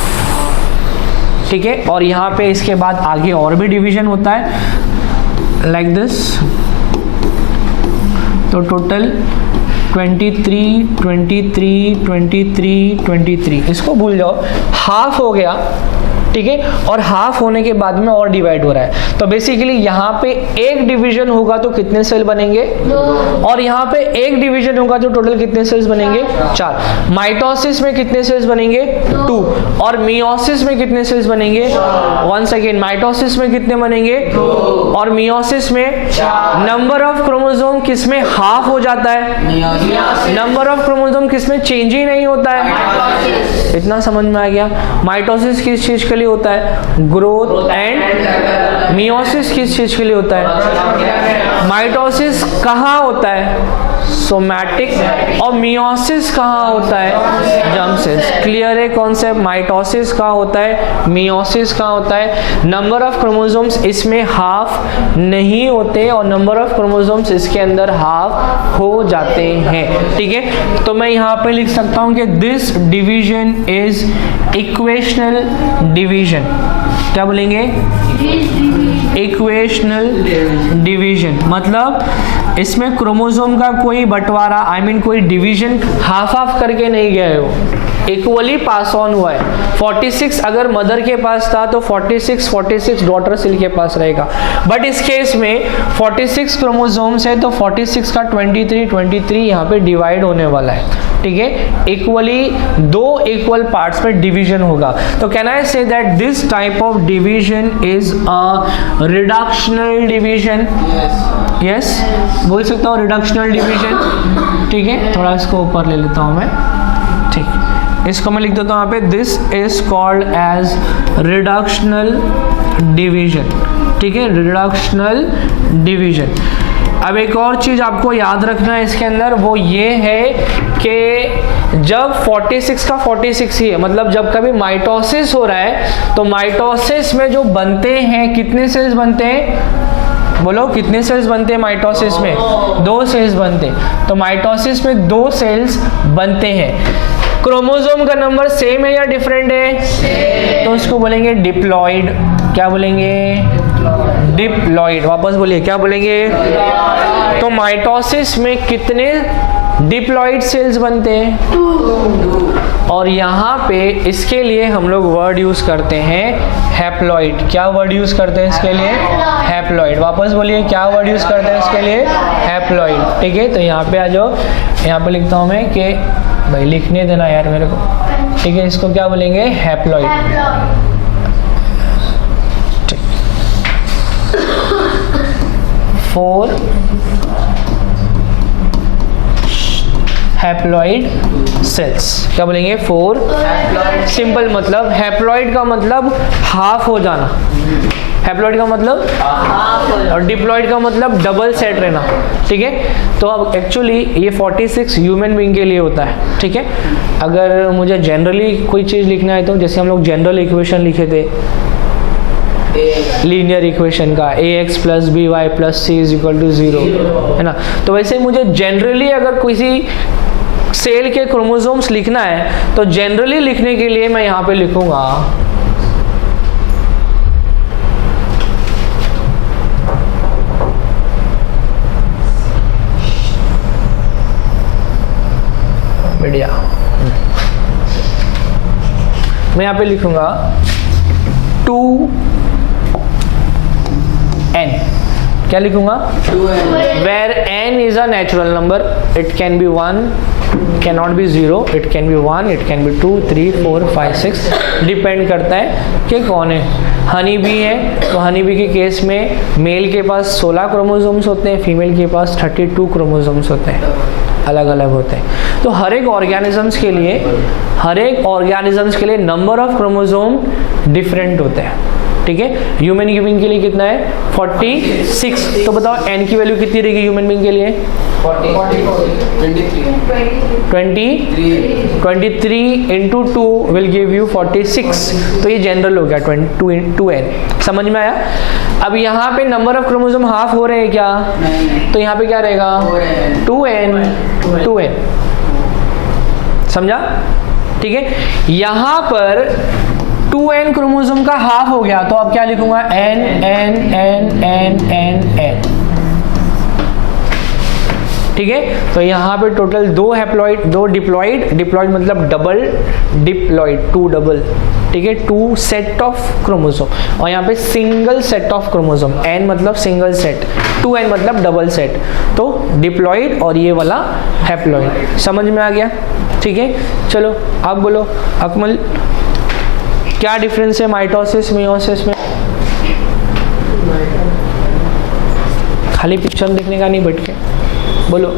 ठीक है। और यहाँ पे इसके बाद आगे और भी डिवीजन होता है लाइक दिस। तो टोटल 23 23 23 23, इसको भूल जाओ, हाफ हो गया, ठीक है। और हाफ होने के बाद में और डिवाइड हो रहा है। तो बेसिकली यहाँ पे एक डिवीजन होगा तो कितने सेल बनेंगे? 2। और यहाँ पे एक डिवीजन होगा तो टोटल कितने सेल्स बनेंगे? 4। माइटोसिस में कितने सेल्स बनेंगे? 2। और मियोसिस में कितने सेल्स बनेंगे? वंस अगेन, माइटोसिस में कितने बनेंगे? 2। और मियोसिस में 4। नंबर ऑफ क्रोमोसोम किसमें हाफ हो जाता है? नंबर ऑफ क्रोमोसोम किसमें चेंज ही नहीं होता है? इतना समझ में आ गया? माइटोसिस किस चीज के लिए होता है? Growth and. मियोसिस किस चीज के लिए होता है? माइटोसिस कहाँ होता है? सोमैटिक। और मियोसिस कहाँ होता है? Germ cells. क्लियर है कॉन्सेप्ट? माइटोसिस कहाँ होता है? मियोसिस कहाँ होता है? नंबर ऑफ क्रोमोसोम्स इसमें हाफ नहीं होते और नंबर ऑफ क्रोमोसोम्स इसके अंदर हाफ हो जाते हैं, ठीक है। तो मैं यहाँ पे लिख सकता हूँ कि this division is equational division. क्या बोलेंगे? इक्वेशनल डिवीजन मतलब इसमें क्रोमोसोम का कोई बंटवारा कोई डिवीजन हाफ हाफ करके नहीं गया है, वो इक्वली पास ऑन हुआ है। 46 अगर मदर के पास था तो 46 डॉटर सेल के पास रहेगा। बट इस केस में 46 क्रोमोसोम्स है तो 46 का 23 यहाँ पे डिवाइड होने वाला है, ठीक है। इक्वली 2 इक्वल पार्ट्स में डिवीजन होगा। तो can I say that this type of division is a reductional division? Yes, बोल सकता हूँ रिडक्शनल डिवीजन, ठीक है। थोड़ा इसको ऊपर ले लेता हूँ मैं, ठीक। इसको मैं लिख देता हूँ यहाँ पे, this is called as reductional division, ठीक है। Reductional division. अब एक और चीज आपको याद रखना है इसके अंदर, वो ये है कि जब 46 का 46 ही है, मतलब जब कभी माइटोसिस हो रहा है तो माइटोसिस में जो बनते हैं, कितने सेल्स बनते हैं? बोलो, कितने सेल्स बनते हैं माइटोसिस में? 2 सेल्स बनते हैं। तो माइटोसिस में 2 सेल्स बनते हैं। क्रोमोसोम का नंबर सेम है या डिफरेंट है? तो उसको बोलेंगे डिप्लॉइड। क्या बोलेंगे? डिप्लॉइड। वापस बोलिए, क्या बोलेंगे? तो माइटोसिस में कितने डिप्लॉइड सेल्स बनते हैं? 2। और यहाँ पे इसके लिए हम लोग वर्ड यूज करते हैं हैप्लॉइड। क्या वर्ड यूज करते हैं इसके लिए? हैप्लॉइड। वापस बोलिए, क्या वर्ड यूज करते हैं इसके लिए? हैप्लॉइड, ठीक है। तो यहाँ पे आ जाओ, यहाँ पे लिखता हूँ मैं कि भाई लिखने देना यार मेरे को, ठीक है। इसको क्या बोलेंगे? हैप्लॉइड। 4 haploid cells. क्या बोलेंगे? 4 सिंपल मतलब हैप्लॉइड का मतलब हाफ हो जाना, हैप्लॉइड का मतलब और डिप्लॉइड का मतलब डबल सेट रहना। ठीक है, तो अब एक्चुअली ये 46 ह्यूमन बीइंग के लिए होता है। ठीक है, अगर मुझे जनरली कोई चीज़ लिखना है तो जैसे हम लोग जनरल इक्वेशन लिखे थे लीनियर इक्वेशन का ax plus b y plus c is equal to 0, है ना, तो वैसे मुझे जनरली अगर किसी सेल के क्रोमोसोम्स लिखना है तो जनरली लिखने के लिए मैं यहाँ पे लिखूंगा मीडिया, मैं यहाँ पे लिखूंगा 2n। क्या लिखूंगा? 2n। Where n is a natural number, it can be 1, can not be 0, it can be 1, it can be 2, 3, 4, 5, 6, depend करता है कि कौन है। हनी बी है तो हनी बी के केस में मेल के पास 16 क्रोमोसोम्स होते हैं, फीमेल के पास 32 क्रोमोसोम्स होते हैं, अलग अलग होते हैं। तो हर एक ऑर्गेनिजम्स के लिए नंबर ऑफ क्रोमोसोम डिफरेंट होते हैं। ठीक है, ह्यूमन बीइंग के लिए कितना है? 46। तो बताओ n की वैल्यू कितनी रहेगी ह्यूमन बीइंग के लिए? 23 इंटू 2 विल गिव यू 46। तो ये जनरल हो गया 2n। समझ में आया? अब यहाँ पे नंबर ऑफ क्रोमोसोम हाफ हो रहे हैं क्या? नहीं। तो यहाँ पे क्या रहेगा? 2n। समझा? ठीक है, यहाँ पर 2n क्रोमोसोम का हाफ हो गया तो अब क्या लिखूंगा? n n n n n n। ठीक है, तो यहाँ पे टोटल 2 हैप्लॉइड, 2 डिप्लॉइड मतलब डबल डिप्लॉइड, 2 डबल। ठीक है, 2 सेट ऑफ क्रोमोसोम, और यहाँ पे single set of chromosome, n मतलब सिंगल सेट, 2n मतलब डबल सेट, तो डिप्लॉइड और ये वाला हैप्लॉइड। समझ में आ गया? ठीक है, चलो आप बोलो अकमल, क्या डिफरेंस है माइटोसिस मियोसिस में? खाली पिक्चर देखने का नहीं, बैठ के बोलो।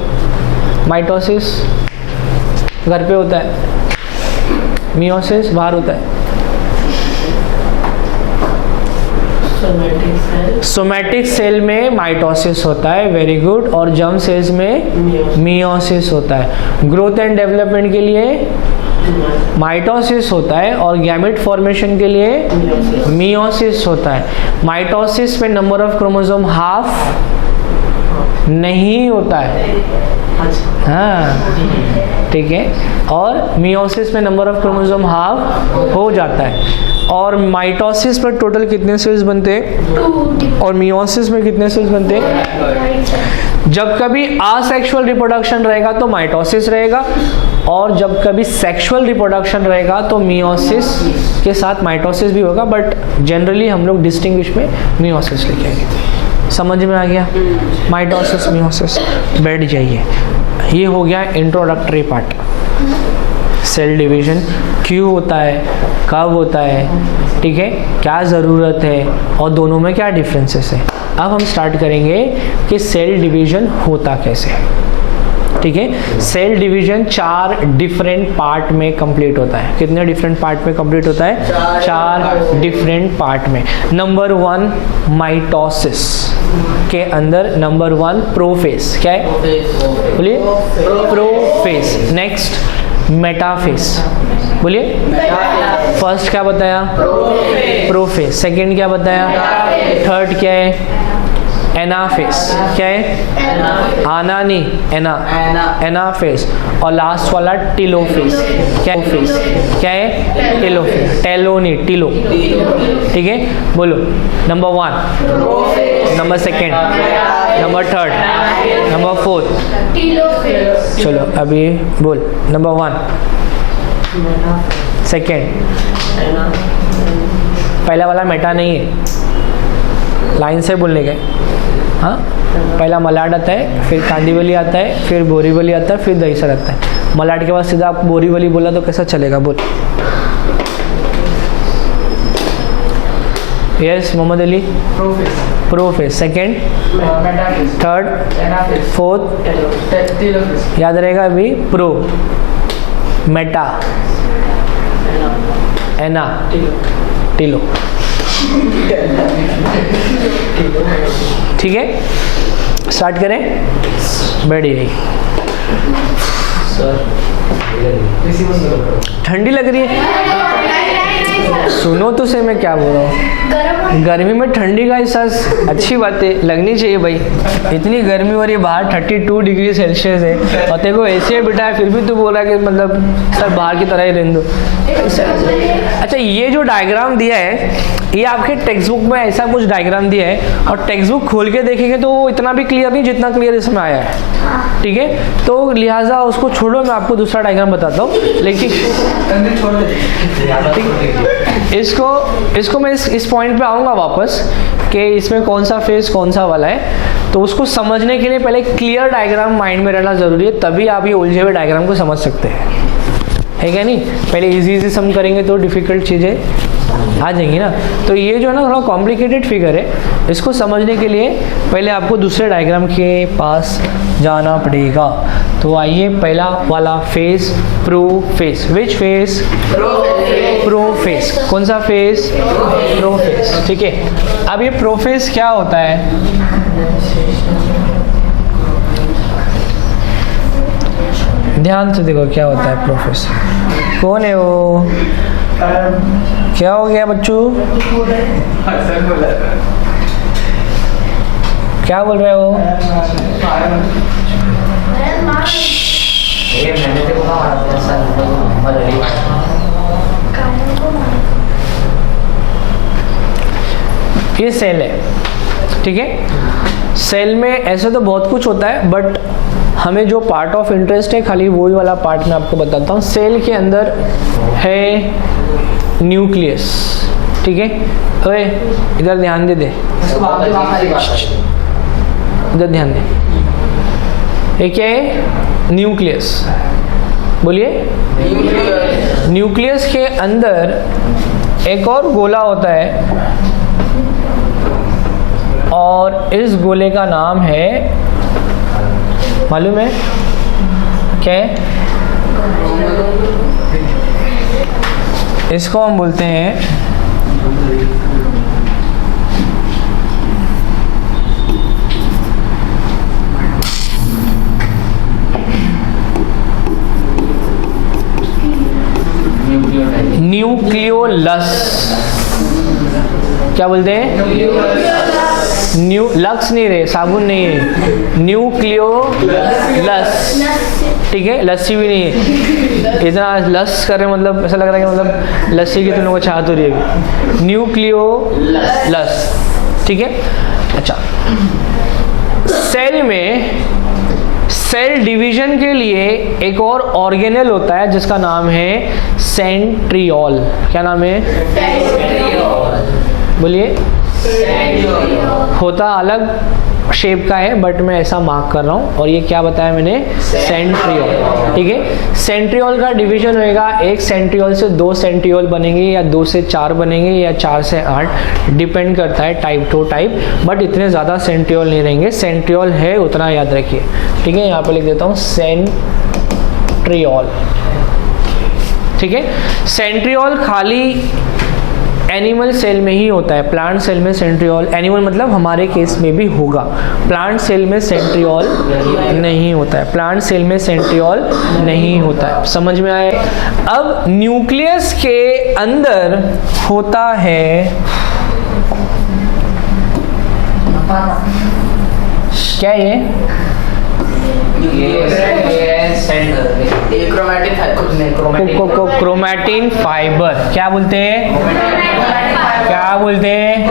माइटोसिस घर पे होता है, मियोसिस बाहर होता है। सोमैटिक सेल में माइटोसिस होता है, वेरी गुड, और जर्म सेल्स में मियोसिस होता है। ग्रोथ एंड डेवलपमेंट के लिए माइटोसिस होता है और गैमेट फॉर्मेशन के लिए मियोसिस होता है। माइटोसिस में नंबर ऑफ क्रोमोसोम हाफ नहीं होता है, हाँ ठीक है, और मियोसिस में नंबर ऑफ क्रोमोसोम हाफ हो जाता है। और माइटोसिस में टोटल कितने सेल्स बनते हैं और मियोसिस में कितने सेल्स बनते हैं? जब कभी असेक्सुअल रिप्रोडक्शन रहेगा तो माइटोसिस रहेगा, और जब कभी सेक्सुअल रिप्रोडक्शन रहेगा तो मियोसिस के साथ माइटोसिस भी होगा, बट जनरली हम लोग डिस्टिंग्विश में मियोसिस लिखेंगे। समझ में आ गया? Mitosis meiosis. बैठ जाइए, ये हो गया इंट्रोडक्टरी पार्ट। सेल डिवीजन क्यों होता है, कब होता है, ठीक है, क्या ज़रूरत है और दोनों में क्या डिफरेंसेस है। अब हम स्टार्ट करेंगे कि सेल डिवीजन होता कैसे। ठीक है, सेल डिवीजन 4 डिफरेंट पार्ट में कंप्लीट होता है। कितने डिफरेंट पार्ट में कंप्लीट होता है? 4 डिफरेंट पार्ट में। नंबर 1 माइटोसिस के अंदर नंबर 1 प्रोफेज। क्या है? बोलिए, प्रोफेज। Next metaphase. बोलिए, फर्स्ट क्या बताया? प्रोफेज। सेकंड क्या बताया? थर्ड क्या है? एनाफेज। क्या है? आना नहीं, एना, एनाफेज। और लास्ट वाला टिलोफेज। क्या फेज? क्या है? टिलोफेज। टेलो नहीं, टिलो। ठीक है, बोलो। Number 1, number 2, number 3, number 4। चलो अभी बोल। नंबर 1, सेकेंड, पहला वाला मेटा नहीं है, लाइन से बोलने गए। हाँ, पहला मलाड आता है, फिर कांदीवली आता है, फिर बोरीवली आता है, फिर दहीसर आता है। मलाड के बाद सीधा आप बोरीवली बोला तो कैसा चलेगा? बोल। Yes Mohammad Ali, prophase, prophase, second, metaphase, third, anaphase, fourth, telophase, याद रहेगा अभी, प्रो, मेटा, एना, टीलो। ठीक है, स्टार्ट करें, बढ़िया। ठंडी लग रही है, सुनो तो सही मैं क्या बोल रहा हूँ। गर्मी में ठंडी का एहसास अच्छी बात है, लगनी चाहिए भाई। इतनी गर्मी हो रही है बाहर, 32 डिग्री सेल्सियस है और तेरे को ऐसे बिठाया फिर भी तू बोल रहा है कि मतलब सर बाहर की तरह ही रहने दो। अच्छा, ये जो डायग्राम दिया है ये आपके टेक्स्ट बुक में ऐसा कुछ डायग्राम दिया है और टेक्स्ट बुक खोल के देखेंगे तो वो इतना भी क्लियर नहीं जितना क्लियर इसमें आया है। ठीक है, तो लिहाजा उसको छोड़ो, मैं आपको दूसरा डायग्राम बताता हूँ। लेकिन इसको मैं इस पॉइंट पे आऊँगा वापस कि इसमें कौन सा फेस कौन सा वाला है, तो उसको समझने के लिए पहले क्लियर डायग्राम माइंड में रहना ज़रूरी है, तभी आप ये उलझे हुए डायग्राम को समझ सकते हैं, है क्या नहीं। पहले इजी सम करेंगे तो डिफ़िकल्ट चीज़ें आ जाएंगी ना। तो ये जो है ना थोड़ा कॉम्प्लिकेटेड फिगर है, इसको समझने के लिए पहले आपको दूसरे डायग्राम के पास जाना पड़ेगा। तो आइए, पहला वाला फेस, प्रो फेस। विच फेस? Pro face. कौन सा फेस? Pro face. ठीक है, अब ये प्रो फेस क्या होता है? ध्यान से देखो क्या होता है प्रोफेस। कौन है वो? क्या हो गया बच्चों? क्या बोल रहे हो? ये सेल है, ठीक है। सेल में ऐसे तो बहुत कुछ होता है, बट हमें जो पार्ट ऑफ इंटरेस्ट है खाली वही वाला पार्ट मैं आपको बताता हूँ। सेल के अंदर है न्यूक्लियस, ठीक है। ओए इधर ध्यान दे, इधर ध्यान दे। ये क्या है? न्यूक्लियस। बोलिए। न्यूक्लियस के अंदर एक और गोला होता है और इस गोले का नाम है, मालूम है क्या है? इसको हम बोलते हैं न्यूक्लियोलस। क्या बोलते हैं? लक्स नहीं रहे, साबुन नहीं है, न्यूक्लियोलस, ठीक है। लस्सी भी नहीं है। इतना लस कर रहे मतलब ऐसा लग रहा है कि मतलब लस्सी की तुम लोगों को चाहत हो रही है। न्यूक्लियोलस, ठीक है। अच्छा, सेल में सेल डिवीजन के लिए एक और ऑर्गेनेल होता है जिसका नाम है सेंट्रियोल। क्या नाम है? बोलिए। होता अलग शेप का है बट मैं ऐसा मार्क कर रहा हूँ। और ये क्या बताया मैंने? सेंट्रियोल, ठीक है। सेंट्रियोल का डिवीजन होएगा, एक सेंट्रियोल से 2 सेंट्रियोल बनेंगे या 2 से 4 बनेंगे या 4 से 8, डिपेंड करता है टाइप टू टाइप, बट इतने ज़्यादा सेंट्रियोल नहीं रहेंगे। सेंट्रियोल है उतना याद रखिए, ठीक है। यहाँ पे लिख देता हूँ सेंट्रियोल, ठीक है। सेंट्रियोल खाली एनिमल सेल में ही होता है, प्लांट सेल में सेंट्रियोल, एनिमल मतलब हमारे केस में भी होगा, प्लांट सेल में सेंट्रियोल नहीं होता है, प्लांट सेल में सेंट्रियोल नहीं होता है। समझ में आए? अब न्यूक्लियस के अंदर होता है क्या? ये क्रोमैटिन फाइबर। क्या बोलते हैं? क्या बोलते हैं?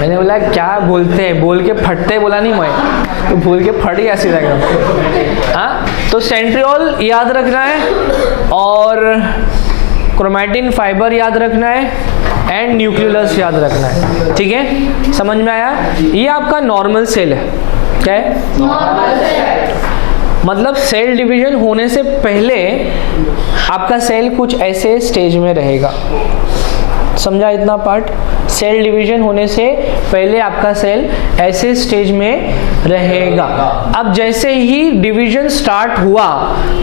मैंने बोला क्या बोलते हैं, बोल के फटते बोला नहीं मैं, तो बोल के फट गया सीधा एकदम। हाँ, तो सेंट्रियोल याद रखना है और क्रोमैटिन फाइबर याद रखना है एंड न्यूक्लियोलस याद रखना है, ठीक है। समझ में आया? ये आपका नॉर्मल सेल है। क्या है? मतलब सेल डिवीजन होने से पहले आपका सेल कुछ ऐसे स्टेज में रहेगा। समझा इतना पार्ट? सेल डिवीजन होने से पहले आपका सेल ऐसे स्टेज में रहेगा। अब जैसे ही डिवीजन स्टार्ट हुआ,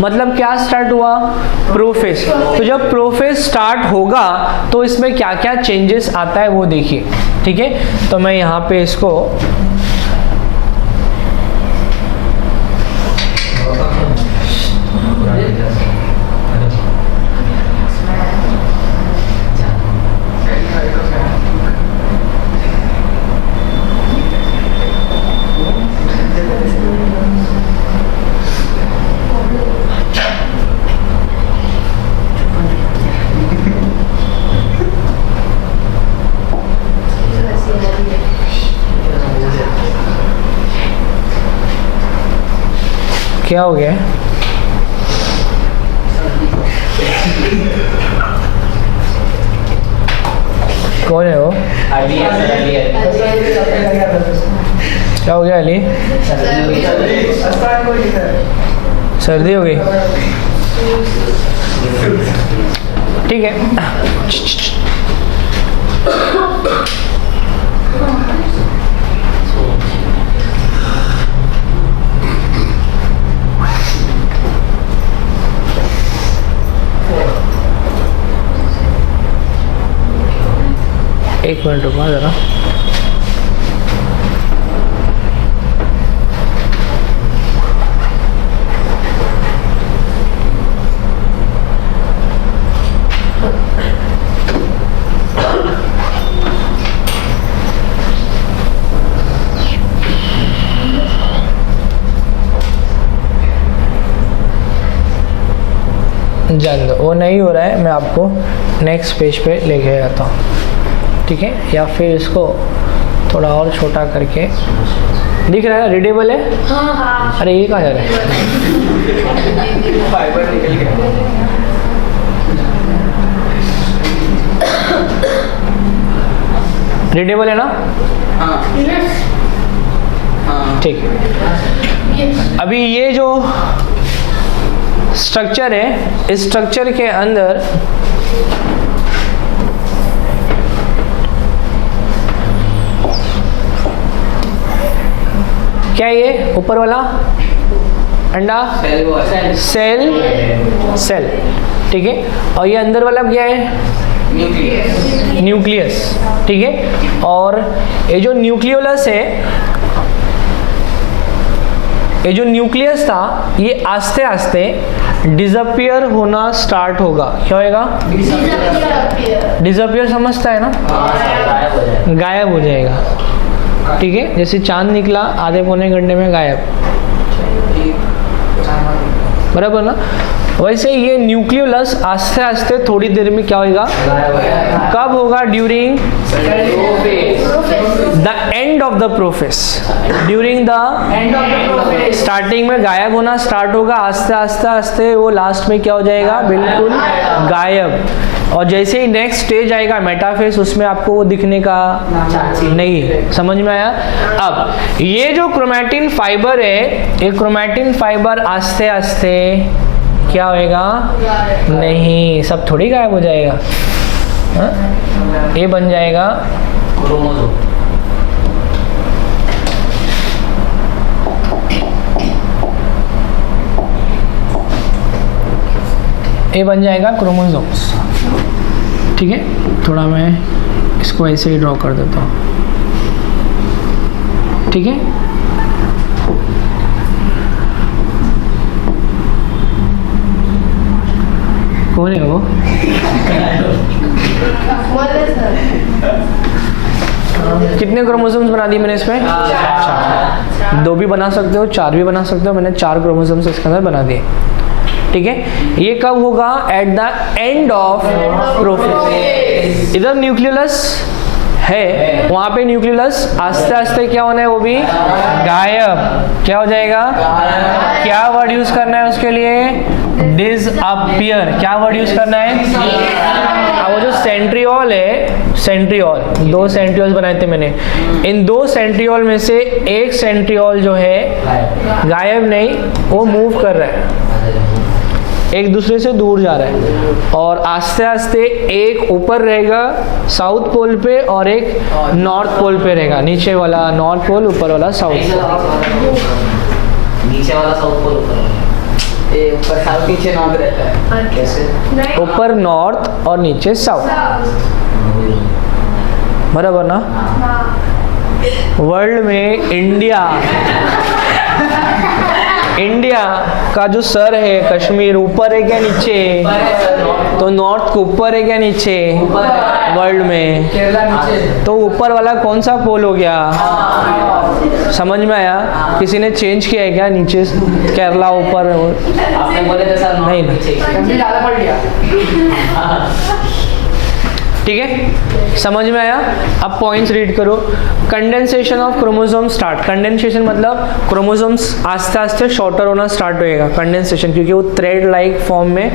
मतलब क्या स्टार्ट हुआ? प्रोफेज। तो जब प्रोफेज स्टार्ट होगा तो इसमें क्या क्या चेंजेस आता है वो देखिए, ठीक है? तो मैं यहाँ पे इसको क्या हो गया? कौन है वो? क्या हो गया अली? सर्दी हो गई? ठीक है। एक मिनट रुकना जरा। जान दो, वो नहीं हो रहा है, मैं आपको नेक्स्ट पेज पे लेके जाता हूँ, ठीक है? या फिर इसको थोड़ा और छोटा करके, दिख रहा है? रीडेबल है? हाँ। अरे ये कहाँ जा रहा है? फाइबर निकल गया। रीडेबल है ना? हाँ हाँ ठीक है। अभी ये जो स्ट्रक्चर है, इस स्ट्रक्चर के अंदर क्या है? ये ऊपर वाला अंडा सेल, सेल, ठीक है? और ये अंदर वाला क्या है? न्यूक्लियस, ठीक है? और ये जो न्यूक्लियोलस है, ये जो न्यूक्लियस था, ये आस्ते आस्ते डिसअपियर होना स्टार्ट होगा। क्या होएगा? डिसअपियर समझता है ना? गायब हो जाएगा, ठीक है? जैसे चांद निकला, आधे पौने घंटे में गायब, बराबर ना? वैसे ये न्यूक्लियोलस आस्ते आस्ते थोड़ी देर में क्या होगा? कब होगा? During the end of the prophase. During the starting में गायब होना स्टार्ट होगा, आस्ते आस्ते आस्ते वो लास्ट में क्या हो जाएगा? बिल्कुल गायब। और जैसे ही नेक्स्ट स्टेज आएगा मेटाफेज, उसमें आपको वो दिखने का नहीं। समझ में आया? अब ये जो क्रोमैटिन फाइबर है, ये क्रोमैटिन फाइबर आस्ते आस्ते क्या होएगा? नहीं, सब थोड़ी गायब हो जाएगा। ये बन जाएगा क्रोमोसोम। ये बन जाएगा क्रोमोसोम्स, ठीक है? थोड़ा मैं इसको ऐसे ही ड्रॉ कर देता हूँ, ठीक है? कौन है वो? कितने क्रोमोसोम्स बना दिए मैंने इसमें? 4। 2 भी बना सकते हो, 4 भी बना सकते हो। मैंने 4 क्रोमोसोम्स इसके अंदर बना दिए, ठीक है? ये कब होगा? Eight the end of prophase. इधर न्यूक्लियोलस है, वहां पे न्यूक्लियोलस आस्ते आस्ते क्या होना है? वो भी गायब। क्या हो जाएगा? क्या वर्ड यूज करना है उसके लिए? डिसअपियर। क्या वर्ड यूज करना है? अब वो जो सेंट्रियोल है, सेंट्रियोल, 2 सेंट्रियोल्स बनाए थे मैंने। इन 2 सेंट्रियोल में से एक सेंट्रियोल जो है गायब नहीं, वो मूव कर रहा है, एक दूसरे से दूर जा रहा है, और आस्ते आस्ते एक ऊपर रहेगा साउथ पोल पे और एक नॉर्थ पोल पे रहेगा। नीचे वाला नॉर्थ पोल, ऊपर वाला साउथ पोल। नीचे वाला साउथ पोल ऊपर, ये ऊपर साउथ नीचे नॉर्थ रहता है। कैसे? ऊपर नॉर्थ और नीचे साउथ, बराबर ना? वर्ल्ड में इंडिया का जो सर है कश्मीर, ऊपर है क्या नीचे? तो नॉर्थ को ऊपर है क्या नीचे? वर्ल्ड में केरला नीचे। तो ऊपर वाला कौन सा पोल हो गया? समझ में आया? किसी ने चेंज किया है क्या? नीचे केरला ऊपर? आपने बोले थे सर नहीं, नीचे। ठंडी ज़्यादा पड़ गया। ठीक है, समझ में आया? अब पॉइंट्स रीड करो। Condensation of chromosome start. Condensation मतलब क्रोमोसोम्स आस्ते आस्ते शॉर्टर होना स्टार्ट होएगा, कंडेंसेशन, क्योंकि वो थ्रेड लाइक फॉर्म में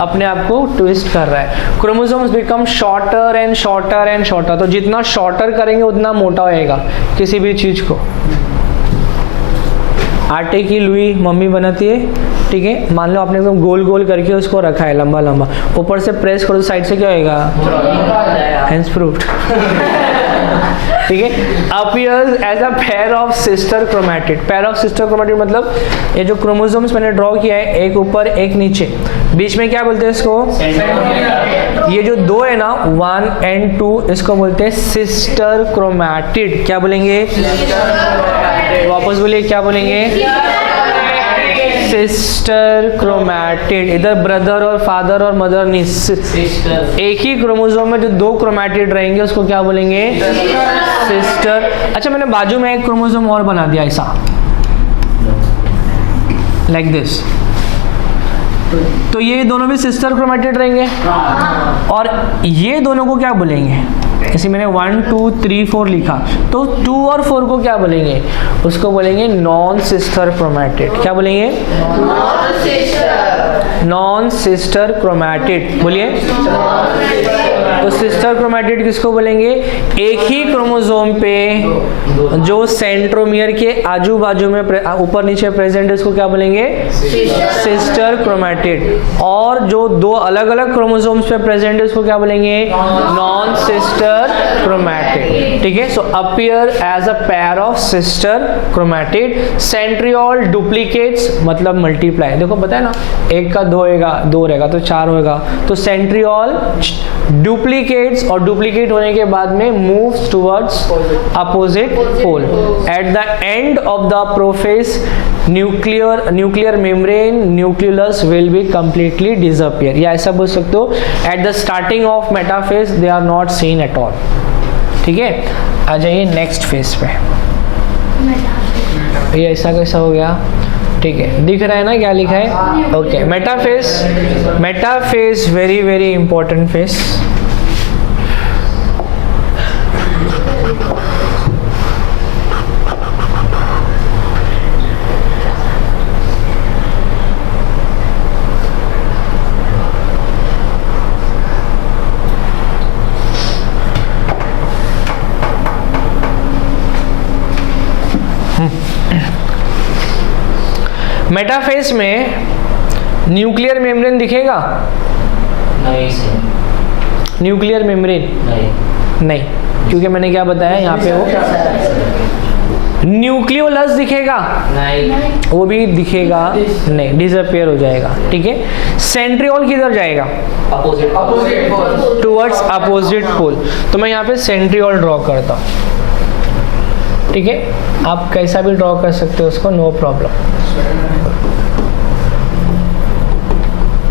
अपने आप को ट्विस्ट कर रहा है। Chromosomes become shorter and shorter and shorter. तो जितना शॉर्टर करेंगे उतना मोटा होएगा किसी भी चीज को। आटे की लुई मम्मी बनाती है, ठीक है, मान लो आपने एकदम गोल गोल करके उसको रखा है लंबा लंबा, ऊपर से प्रेस करो साइड से क्या होएगा? हैंड्स प्रूफ्ड। ठीक है, appears as a pair of sister chromatid. Pair of sister chromatid मतलब ये जो क्रोमोसोम्स मैंने ड्रॉ किया है, एक ऊपर एक नीचे, बीच में क्या बोलते हैं इसको? ये जो 2 है ना, 1 and 2, इसको बोलते हैं सिस्टर क्रोमैटिड। क्या बोलेंगे? वापस बोलिए, क्या बोलेंगे? Sister chromatid. इधर ब्रदर और फादर और मदर नहीं, एक ही क्रोमोसोम में जो 2 क्रोमैटिड रहेंगे उसको क्या बोलेंगे? सिस्टर। अच्छा, मैंने बाजू में एक क्रोमोसोम और बना दिया ऐसा, लाइक दिस, तो ये दोनों भी सिस्टर क्रोमैटिड रहेंगे। और ये दोनों को क्या बोलेंगे? जैसे मैंने 1 2 3 4 लिखा, तो 2 और 4 को क्या बोलेंगे? उसको बोलेंगे नॉन सिस्टर क्रोमैटिड। क्या बोलेंगे? Non sister chromatid. बोलिए। तो सिस्टर क्रोमैटिड किसको बोलेंगे? एक ही क्रोमोसोम पे जो सेंट्रोमियर के आजू बाजू में ऊपर नीचे प्रेजेंट है, उसको क्या बोलेंगे? Sister chromatid. और जो 2 अलग अलग क्रोमोसोम्स पे प्रेजेंट है, उसको क्या बोलेंगे? Non sister chromatid. ठीक है, so appear as a pair of sister chromatid. Centriole duplicates मतलब मल्टीप्लाई। देखो पता है ना, 1 का 2 होगा, 2 रहेगा तो 4 होगा। तो सेंट्रियोल डुप्लीकेट्स, और डुप्लीकेट होने के बाद में moves towards opposite pole. At the end of the prophase nuclear membrane nucleus will be completely disappear. या ऐसा बोल सकते हो, at the starting of metaphase they are not seen at all. ठीक है, आ जाइए नेक्स्ट फेज पे। ये ऐसा कैसा हो गया? ठीक है, दिख रहा है ना क्या लिखा है? Okay, metaphase very very important phase. Metaphase में न्यूक्लियर मेम्ब्रेन दिखेगा? नहीं सर। न्यूक्लियर मेम्ब्रेन नहीं, क्योंकि मैंने क्या बताया यहाँ पे, वो न्यूक्लियोलस दिखेगा? नहीं, वो भी दिखेगा नहीं, डिसअपियर हो जाएगा। ठीक है, सेंट्रियोल किधर जाएगा? Opposite towards opposite pole. तो मैं यहाँ पे सेंट्रियोल ड्रॉ करता हूँ। ठीक है, आप कैसा भी ड्रॉ कर सकते हो उसको, नो प्रॉब्लम।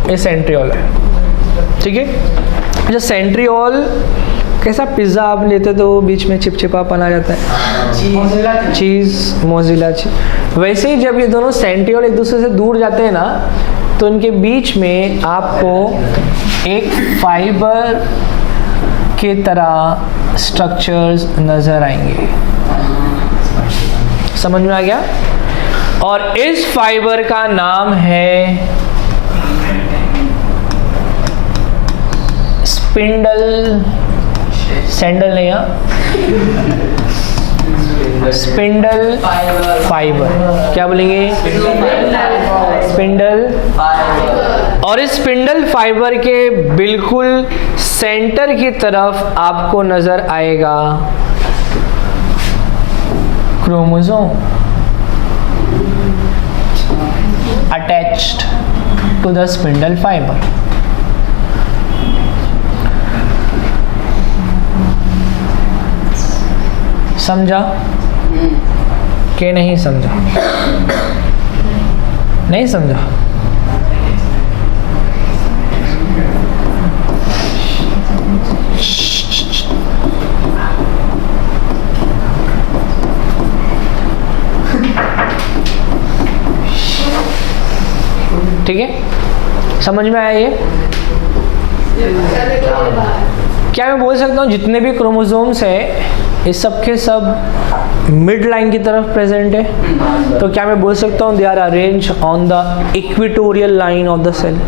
ये सेंट्रियोल है। ठीक है, जो सेंट्रियोल कैसा, पिज्ज़ा आप लेते तो बीच में चिपचिपापन आ जाता है, चीज़ मोज़िला चीज़। वैसे ही जब ये दोनों सेंट्रियोल एक दूसरे से दूर जाते हैं ना, तो इनके बीच में आपको एक फाइबर की तरह स्ट्रक्चर्स नज़र आएंगे। समझ में आ गया? और इस फाइबर का नाम है स्पिंडल सैंडल नहीं, हाँ, स्पिंडल फाइबर। क्या बोलेंगे? स्पिंडल। और इस स्पिंडल फाइबर के बिल्कुल सेंटर की तरफ आपको नजर आएगा chromosome attached to the spindle fibre. समझा कि नहीं समझा? नहीं समझा? ठीक है, समझ में आया ये? क्या मैं बोल सकता हूँ जितने भी क्रोमोसोम्स हैं ये सब के सब मिड लाइन की तरफ प्रेजेंट है? तो क्या मैं बोल सकता हूँ they are arrange on the equatorial line of the cell?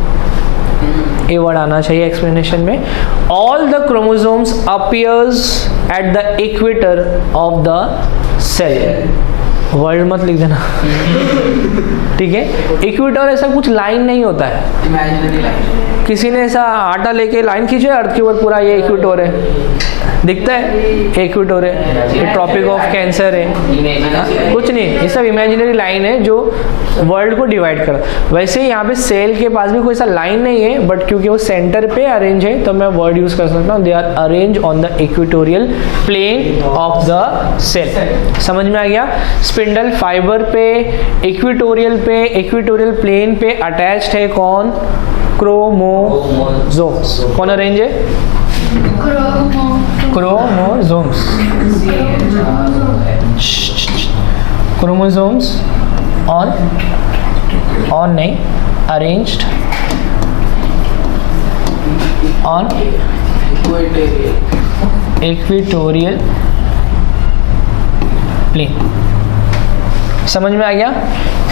ये वर्ड आना चाहिए एक्सप्लेनेशन में। All the chromosomes appears at the equator of the cell. Word मत लिख देना, ठीक है? इक्वेटर ऐसा कुछ लाइन नहीं होता है, इमेजिनरी लाइन। किसी ने ऐसा आटा लेके लाइन खींचे अर्थ के ऊपर, पूरा ये इक्वेटर है, दिखता है इक्वेटर है, ये ट्रॉपिक ऑफ कैंसर है, कुछ नहीं, ये सब इमेजिनरी लाइन है जो वर्ल्ड को डिवाइड कर। वैसे ही यहाँ पे सेल के पास भी कोई सा लाइन नहीं है, बट क्योंकि वो सेंटर पे अरेंज है तो मैं वर्ड यूज कर सकता हूँ they are arrange on the equatorial plane of the cell. समझ में आ गया? स्पिंडल फाइबर पे, इक्वेटोरियल प्लेन पे अटैच्ड है कौन? क्रोमोसोम्स। कौन अरेंज है? क्रोमोसोम्स। क्रोमोसोम्स ऑन नहीं, अरेंज्ड ऑन इक्वेटोरियल प्लेन। समझ में आ गया?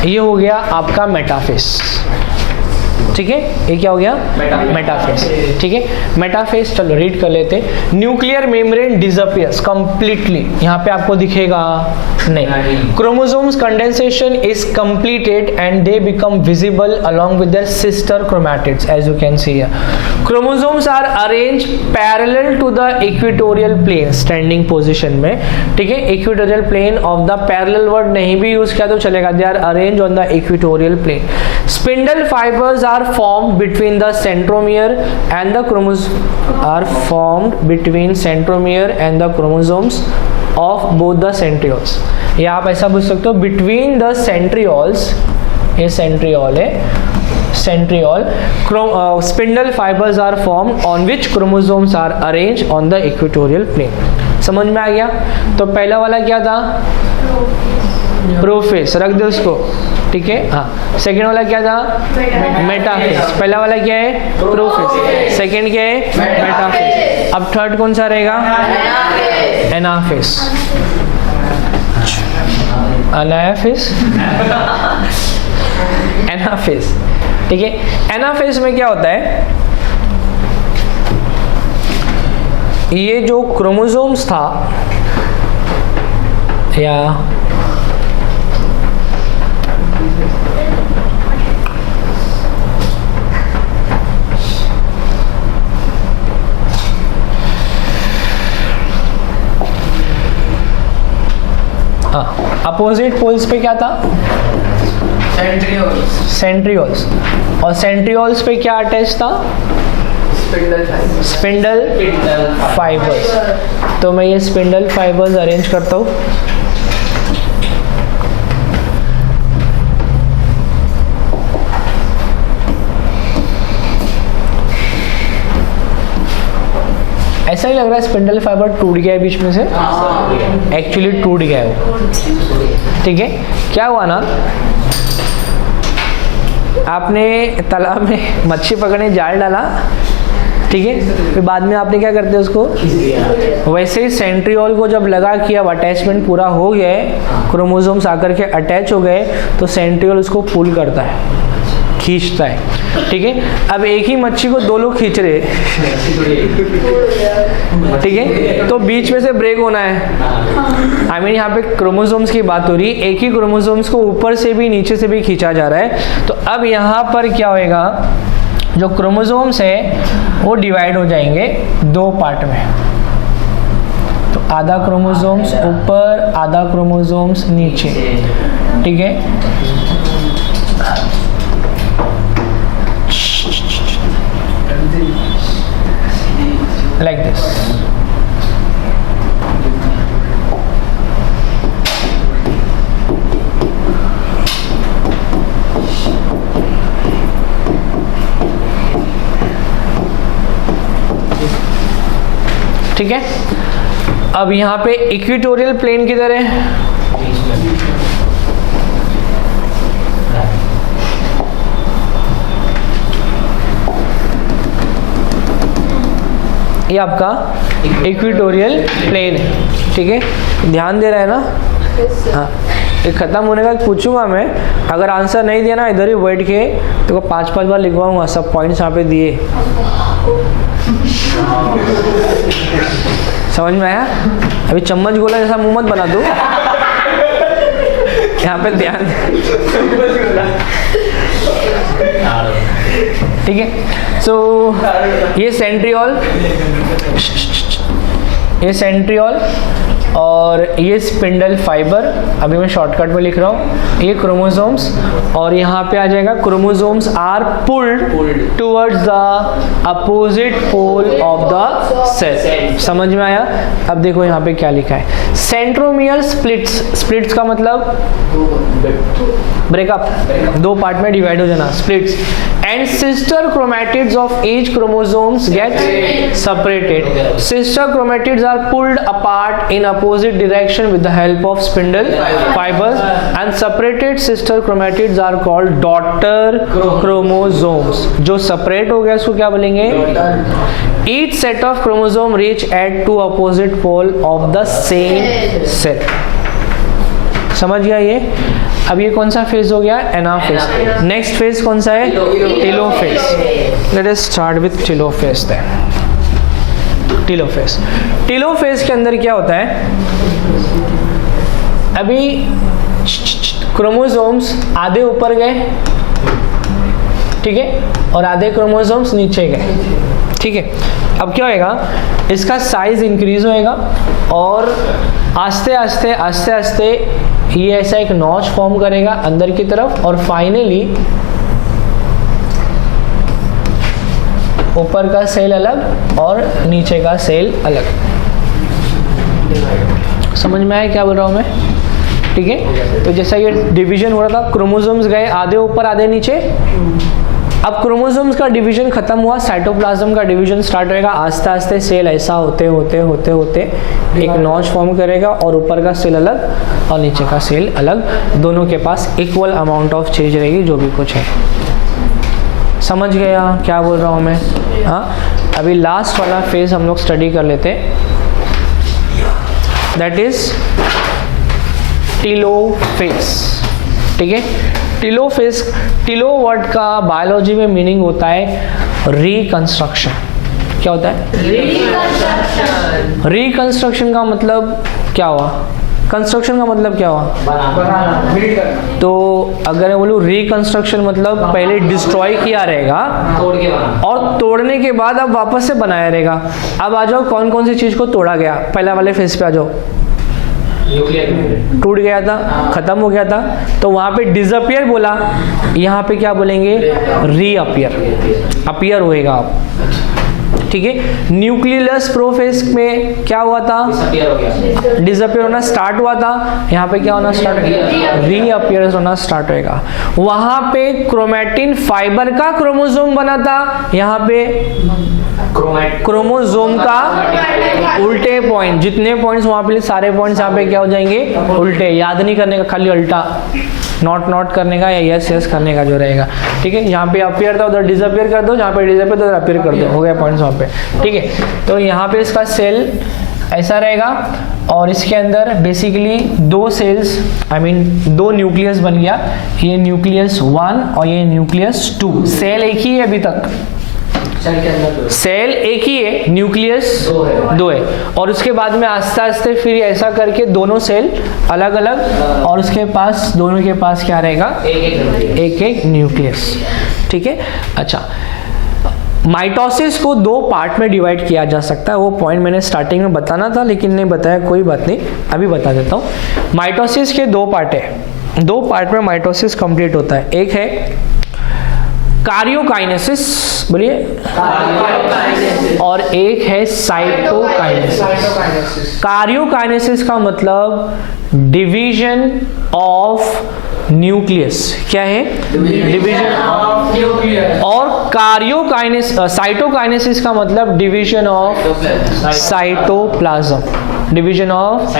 ये हो गया आपका मेटाफेस। ठीक है, ये क्या हो गया? मेटाफेस। ठीक है, मेटाफेस चलो रीड कर लेते। न्यूक्लियर मेम्ब्रेन डिसअपियर्स कंप्लीटली, यहाँ पे आपको दिखेगा नहीं। Chromosomes condensation is completed and they become visible along with their sister chromatids as you can see here. Chromosomes are arrange parallel to the equatorial plane, standing position में। ठीक है, equatorial plane of the parallel word नहीं भी use किया तो चलेगा, they are arrange on the equatorial plane. Spindle fibres are formed between the centromere and the chromosomes of both the centrioles। या आप ऐसा बोल सकते हो between the centrioles, ये centriole है, centriole, spindle fibers are formed on which chromosomes are arranged on the equatorial plane। समझ में आ गया? तो पहला वाला क्या था? प्रोफेस, रख दे उसको, ठीक है। हाँ, सेकेंड वाला क्या था? मेटाफेस। पहला वाला क्या है? प्रोफेस। सेकेंड क्या है? मेटाफेस। अब थर्ड कौन सा रहेगा? एनाफेस। Anaphase, anaphase. ठीक है, एनाफेस में क्या होता है? ये जो क्रोमोसोम्स था या अपोजिट पोल्स पे क्या था? सेंट्रियोल्स। और सेंट्रियोल्स पे क्या अटैच था? Spindle fibres. तो मैं ये स्पिंडल फाइबर्स अरेंज करता हूँ। ऐसा ही लग रहा है स्पिंडल फाइबर टूट गया है बीच में से, एक्चुअली टूट गया है वो। ठीक है, क्या हुआ ना, आपने तालाब में मच्छी पकड़ने जाल डाला, ठीक है, फिर बाद में आपने क्या करते हैं उसको, वैसे ही सेंट्रियोल को जब लगा कि अब अटैचमेंट पूरा हो गया है, क्रोमोसोम्स आकर के अटैच हो गए, तो सेंट्रियोल उसको पुल करता है, खींचता है, ठीक है। अब एक ही मच्छी को दो लोग खींच रहे हैं, ठीक है, तो बीच में से ब्रेक होना है। आई मीन यहाँ पे क्रोमोसोम्स की बात हो रही है, एक ही क्रोमोसोम्स को ऊपर से भी नीचे से भी खींचा जा रहा है। तो अब यहाँ पर क्या होएगा, जो क्रोमोसोम्स है वो डिवाइड हो जाएंगे दो पार्ट में। तो आधा क्रोमोसोम्स ऊपर, आधा क्रोमोसोम्स नीचे, ठीक है। Like this. ठीक है। अब यहाँ पे इक्वेटोरियल प्लेन किधर है? ये आपका इक्वेटोरियल प्लेन है, ठीक है। ध्यान दे रहा है ना? हाँ, ये खत्म होने का पूछूंगा मैं, अगर आंसर नहीं दिया ना इधर ही बैठ के तो 5-5 बार लिखवाऊंगा, सब पॉइंट्स यहाँ पे दिए। समझ में आया? अभी चम्मच गोला जैसा मुंह मत बना दो, यहाँ पे ध्यान। ठीक है। सो ये सेंट्रियोल, ये सेंट्रियोल और ये स्पिंडल फाइबर, अभी मैं शॉर्टकट में लिख रहा हूँ, ये क्रोमोसोम्स, और यहाँ पे आ जाएगा chromosomes are pulled towards the opposite pole of the cell. समझ में आया? अब देखो यहाँ पे क्या लिखा है, सेंट्रोमियर स्प्लिट्स, स्प्लिट्स का मतलब ब्रेकअप, दो पार्ट में डिवाइड हो जाना, splits, and sister chromatids of each chromosomes get separated. Sister chromatids are pulled apart in opposite direction with the help of spindle fibers, and separated sister chromatids are called daughter chromosomes। जो separate हो गया उसको क्या बोलेंगे? Each set of chromosome reach at two opposite pole of the same cell। समझ गया ये? अब ये कौन सा फेज हो गया? एनाफेज। नेक्स्ट फेज कौन सा है? Telophase. Let us start with telophase then. Telophase, telophase के अंदर क्या होता है, अभी क्रोमोसोम्स आधे ऊपर गए, ठीक है, और आधे क्रोमोसोम्स नीचे गए, ठीक है। अब क्या होएगा, इसका साइज इंक्रीज होएगा और आस्ते आस्ते आस्ते आस्ते ये ऐसा एक नॉच फॉर्म करेगा अंदर की तरफ, और फाइनली ऊपर का सेल अलग और नीचे का सेल अलग। समझ में आया क्या बोल रहा हूँ मैं? ठीक है। तो जैसा ये डिवीजन हो रहा था, क्रोमोसोम्स गए आधे ऊपर आधे नीचे, अब क्रोमोसोम्स का डिवीजन खत्म हुआ, साइटोप्लाज्म का डिवीजन स्टार्ट होएगा। आस्ते आस्ते सेल ऐसा होते होते होते होते एक नॉच फॉर्म करेगा और ऊपर का सेल अलग और नीचे का सेल अलग, दोनों के पास इक्वल अमाउंट ऑफ चेंज रहेगी जो भी कुछ है। समझ गया क्या बोल रहा हूँ मैं? हाँ, अभी लास्ट वाला फेज हम लोग स्टडी कर लेते, दैट इज टेलोफेज। ठीक है, टेलोफेज, टेलो वर्ड का बायोलॉजी में मीनिंग होता है रिकंस्ट्रक्शन। क्या होता है? रिकंस्ट्रक्शन। रिकंस्ट्रक्शन का मतलब क्या हुआ? कंस्ट्रक्शन का मतलब क्या हुआ? बनाना। तो अगर मैं बोलूँ रिकंस्ट्रक्शन मतलब पहले डिस्ट्रॉय किया रहेगा तोड़ के बना, और तोड़ने के बाद अब वापस से बनाया रहेगा। अब आ जाओ कौन कौन सी चीज़ को तोड़ा गया, पहला वाले फेज पे आ जाओ। न्यूक्लियर टूट गया था, खत्म हो गया था, तो वहां पे डिसअपियर बोला, यहाँ पे क्या बोलेंगे? रीअपियर, अपियर होएगा आप। ठीक है, न्यूक्लियस प्रोफेज में क्या हुआ था? डिसअपियर हो गया, डिसअपियर होना स्टार्ट हुआ था, यहाँ पे क्या होना स्टार्ट होगा? रीअपियरेंस होना स्टार्ट होएगा। वहां पे क्रोमैटिन फाइबर का क्रोमोसोम बना था, यहाँ पे क्रोमोसोम का उल्टे पॉइंट, जितने पॉइंट्स वहां पे सारे पॉइंट्स यहाँ पे क्या हो जाएंगे? उल्टे। याद नहीं करने का, खाली उल्टा नॉट नॉट करने का या यस यस करने का जो रहेगा। ठीक है, यहाँ पे अपियर था उधर डिसअपियर कर दो, जहाँ पे डिसअपियर था उधर अपियर कर दो, हो गया पॉइंट्स वहाँ पे। ठीक है, तो यहाँ पे इसका सेल ऐसा रहेगा और इसके अंदर बेसिकली दो सेल्स दो न्यूक्लियस बन गया, ये न्यूक्लियस 1 और ये न्यूक्लियस 2। सेल एक ही है अभी तक, सेल के अंदर सेल एक ही है, न्यूक्लियस दो है और उसके बाद में आस्ते आस्ते फिर ऐसा करके दोनों सेल अलग अलग और उसके पास दोनों के पास क्या रहेगा, एक एक न्यूक्लियस। ठीक है, अच्छा माइटोसिस को दो पार्ट में डिवाइड किया जा सकता है, वो पॉइंट मैंने स्टार्टिंग में बताना था लेकिन नहीं बताया, कोई बात नहीं अभी बता देता हूँ। माइटोसिस के दो पार्ट है, दो पार्ट में माइटोसिस कंप्लीट होता है। एक है कार्योकाइनेसिस, बोलिए, और एक है साइटोकाइनेसिस। कार्योकाइनेसिस का मतलब डिवीजन ऑफ न्यूक्लियस, क्या है, डिवीजन ऑफ न्यूक्लियस। और साइटोकाइनेसिस का मतलब division of cytoplasm, division of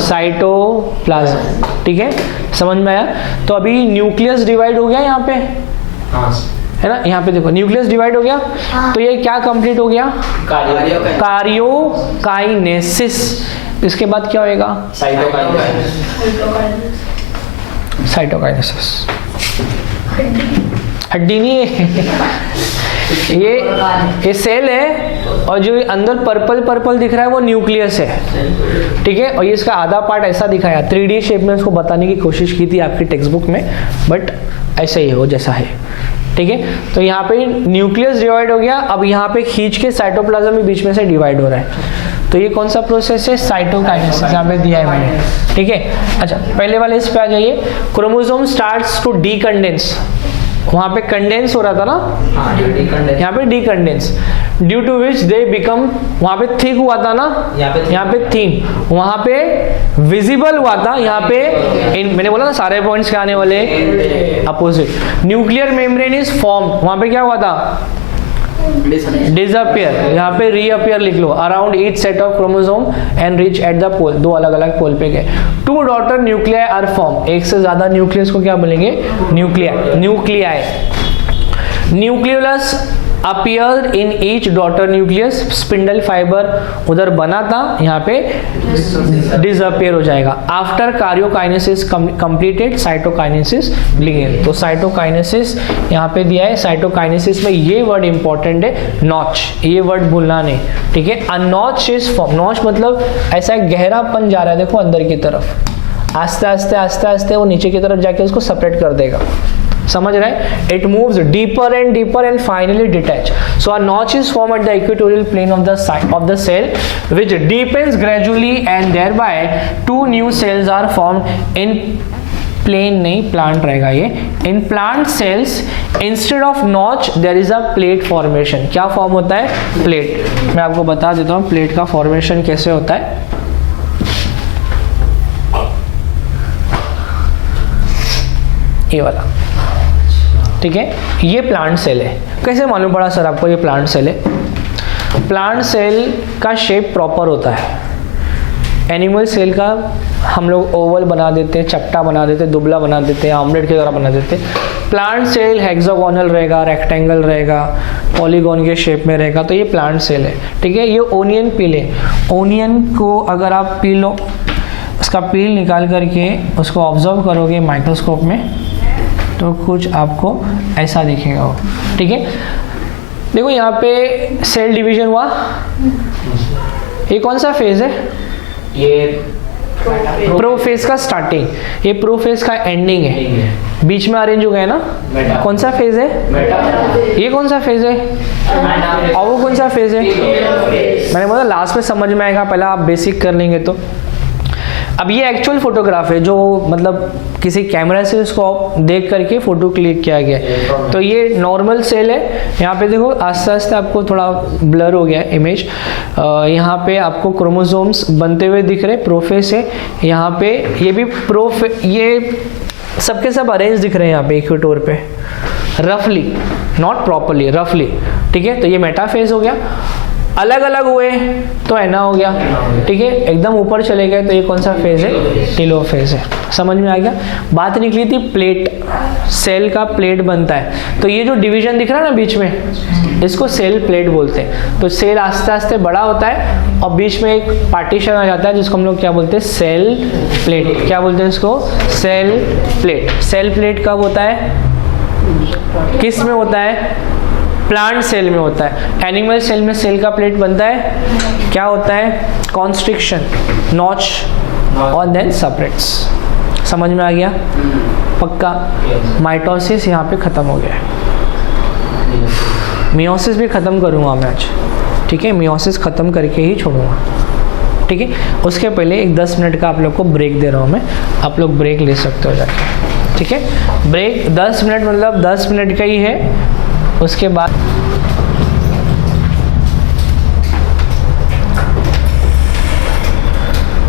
cytoplasm. ठीक है, समझ में आया? तो अभी न्यूक्लियस डिवाइड हो गया यहाँ पे, है ना, यहाँ पे देखो न्यूक्लियस डिवाइड हो गया, तो ये क्या कंप्लीट हो गया, कार्योकाइनेसिस। इसके बाद क्या होएगा, साइटोकाइनेसिस। हड्डी नहीं है ये सेल है और जो अंदर पर्पल पर्पल दिख रहा है वो न्यूक्लियस है। ठीक है, और ये इसका आधा पार्ट ऐसा दिखाया, 3D शेप में उसको बताने की कोशिश की थी आपकी टेक्स्ट बुक में, बट ऐसे ही हो जैसा है। ठीक है, तो यहाँ पे न्यूक्लियस डिवाइड हो गया, अब यहाँ पे खींच के साइटोप्लाज्म भी बीच में से डिवाइड हो रहा है। तो ये कौन सा प्रोसेस है, साइटोकाइनेसिस, यहाँ पे दिया है मैंने। ठीक है, अच्छा पहले वाले इस पे आ जाइए। क्रोमोसोम स्टार्ट्स टू डीकंडेंस, वहाँ पे कंडेंस हो रहा था ना, यहाँ पे decondense, due to which they become, वहाँ पे थिक हुआ था ना, यहाँ पे थिन, वहाँ पे विजिबल हुआ था, यहाँ पे मैंने बोला ना सारे पॉइंट्स क्या आने वाले, opposite. Nuclear membrane is form, वहाँ पे क्या हुआ था, डिसअपियर, यहाँ पे रीअपियर लिख लो, around each set of chromosome and reach at the pole, दो अलग अलग पोल पे गए। 2 डॉटर न्यूक्लियाई आर फॉर्म, एक से ज्यादा न्यूक्लियस को क्या बोलेंगे, nuclei. Nucleolus appear in each daughter nucleus, spindle fibre उधर बना था, यहाँ पे डिसअपियर हो जाएगा। After karyokinesis completed cytokinesis begin. तो साइटोकाइनेसिस यहाँ पे दिया है, साइटोकाइनेसिस में ये वर्ड इंपॉर्टेंट है, नॉच, ये वर्ड भूलना नहीं। ठीक है, अ नॉच इज फॉर्म, नॉच मतलब ऐसा गहरापन जा रहा है, देखो अंदर की तरफ, आस्ते आस्ते आस्ते आस्ते वो नीचे की तरफ जाके उसको सेपरेट कर देगा, समझ रहे हैं? It moves deeper and finally detach. So a notch is form at the equatorial plane of the cell which deepens gradually and thereby 2 new cells are formed in plane नहीं, प्लांट रहेगा ये। In plant cells instead of notch there is a plate formation. क्या form होता है, plate. मैं आपको बता देता हूँ प्लेट का फॉर्मेशन कैसे होता है। ये वाला, ठीक है, ये प्लांट सेल है। कैसे मालूम पड़ा सर आपको ये प्लांट सेल है? प्लांट सेल का शेप प्रॉपर होता है, एनिमल सेल का हम लोग ओवल बना देते हैं, चपटा बना देते हैं, दुबला बना देते हैं, ऑमलेट की तरह बना देते हैं। प्लांट सेल हेक्सागोनल रहेगा, रेक्टेंगल रहेगा, पॉलीगॉन के शेप में रहेगा, तो ये प्लांट सेल है। ठीक है, ये ओनियन पील है। ओनियन को अगर आप पील लो, उसका पील निकाल करके उसको ऑब्जर्व करोगे माइक्रोस्कोप में, तो कुछ आपको ऐसा दिखेगा वो। ठीक है, देखो यहाँ पे सेल डिवीजन हुआ, ये कौन सा फेज है? ये प्रोफेज का स्टार्टिंग, ये प्रोफेज का एंडिंग है, बीच में अरेंज हो गया ना। कौन सा फेज है? ये कौन सा फेज है? और वो कौन सा फेज है? मैंने बोला लास्ट में समझ में आएगा, पहले आप बेसिक कर लेंगे तो। अब ये एक्चुअल फोटोग्राफ है, जो मतलब किसी कैमरा से उसको देख करके फोटो क्लिक किया गया है। तो ये नॉर्मल सेल है। यहाँ पे देखो आस्ते आस्ते आपको थोड़ा ब्लर हो गया इमेज। यहाँ पे आपको क्रोमोसोम्स बनते हुए दिख रहे, प्रोफेस है यहाँ पे, ये भी ये सबके सब अरेंज दिख रहे हैं यहाँ पे इक्वेटोर पे, रफली, नॉट प्रॉपरली, रफली। ठीक है, तो ये मेटाफेज हो गया। अलग अलग हुए तो एना हो गया, ठीक है। एकदम ऊपर चले गए तो ये कौन सा फेज है, टेलोफेज है। समझ में आ गया। बात निकली थी प्लेट, सेल का प्लेट बनता है, तो ये जो डिवीजन दिख रहा है ना बीच में, इसको सेल प्लेट बोलते हैं। तो सेल आस्ते आस्ते बड़ा होता है और बीच में एक पार्टीशन आ जाता है जिसको हम लोग क्या बोलते हैं, सेल प्लेट। क्या बोलते हैं इसको, सेल प्लेट। सेल प्लेट कब होता है, किस में होता है, प्लांट सेल में होता है। एनिमल सेल में सेल का प्लेट बनता है, क्या होता है, कॉन्स्ट्रिक्शन, नॉच और देन सेपरेट्स। समझ में आ गया, पक्का। माइटोसिस यहाँ पे खत्म हो गया है, मियोसिस भी खत्म करूँगा मैं आज, ठीक है। मियोसिस खत्म करके ही छोड़ूंगा, ठीक है। उसके पहले एक 10 मिनट का आप लोग को ब्रेक दे रहा हूँ मैं, आप लोग ब्रेक ले सकते हो जाके, ठीक है। ब्रेक 10 मिनट मतलब 10 मिनट का ही है। उसके बाद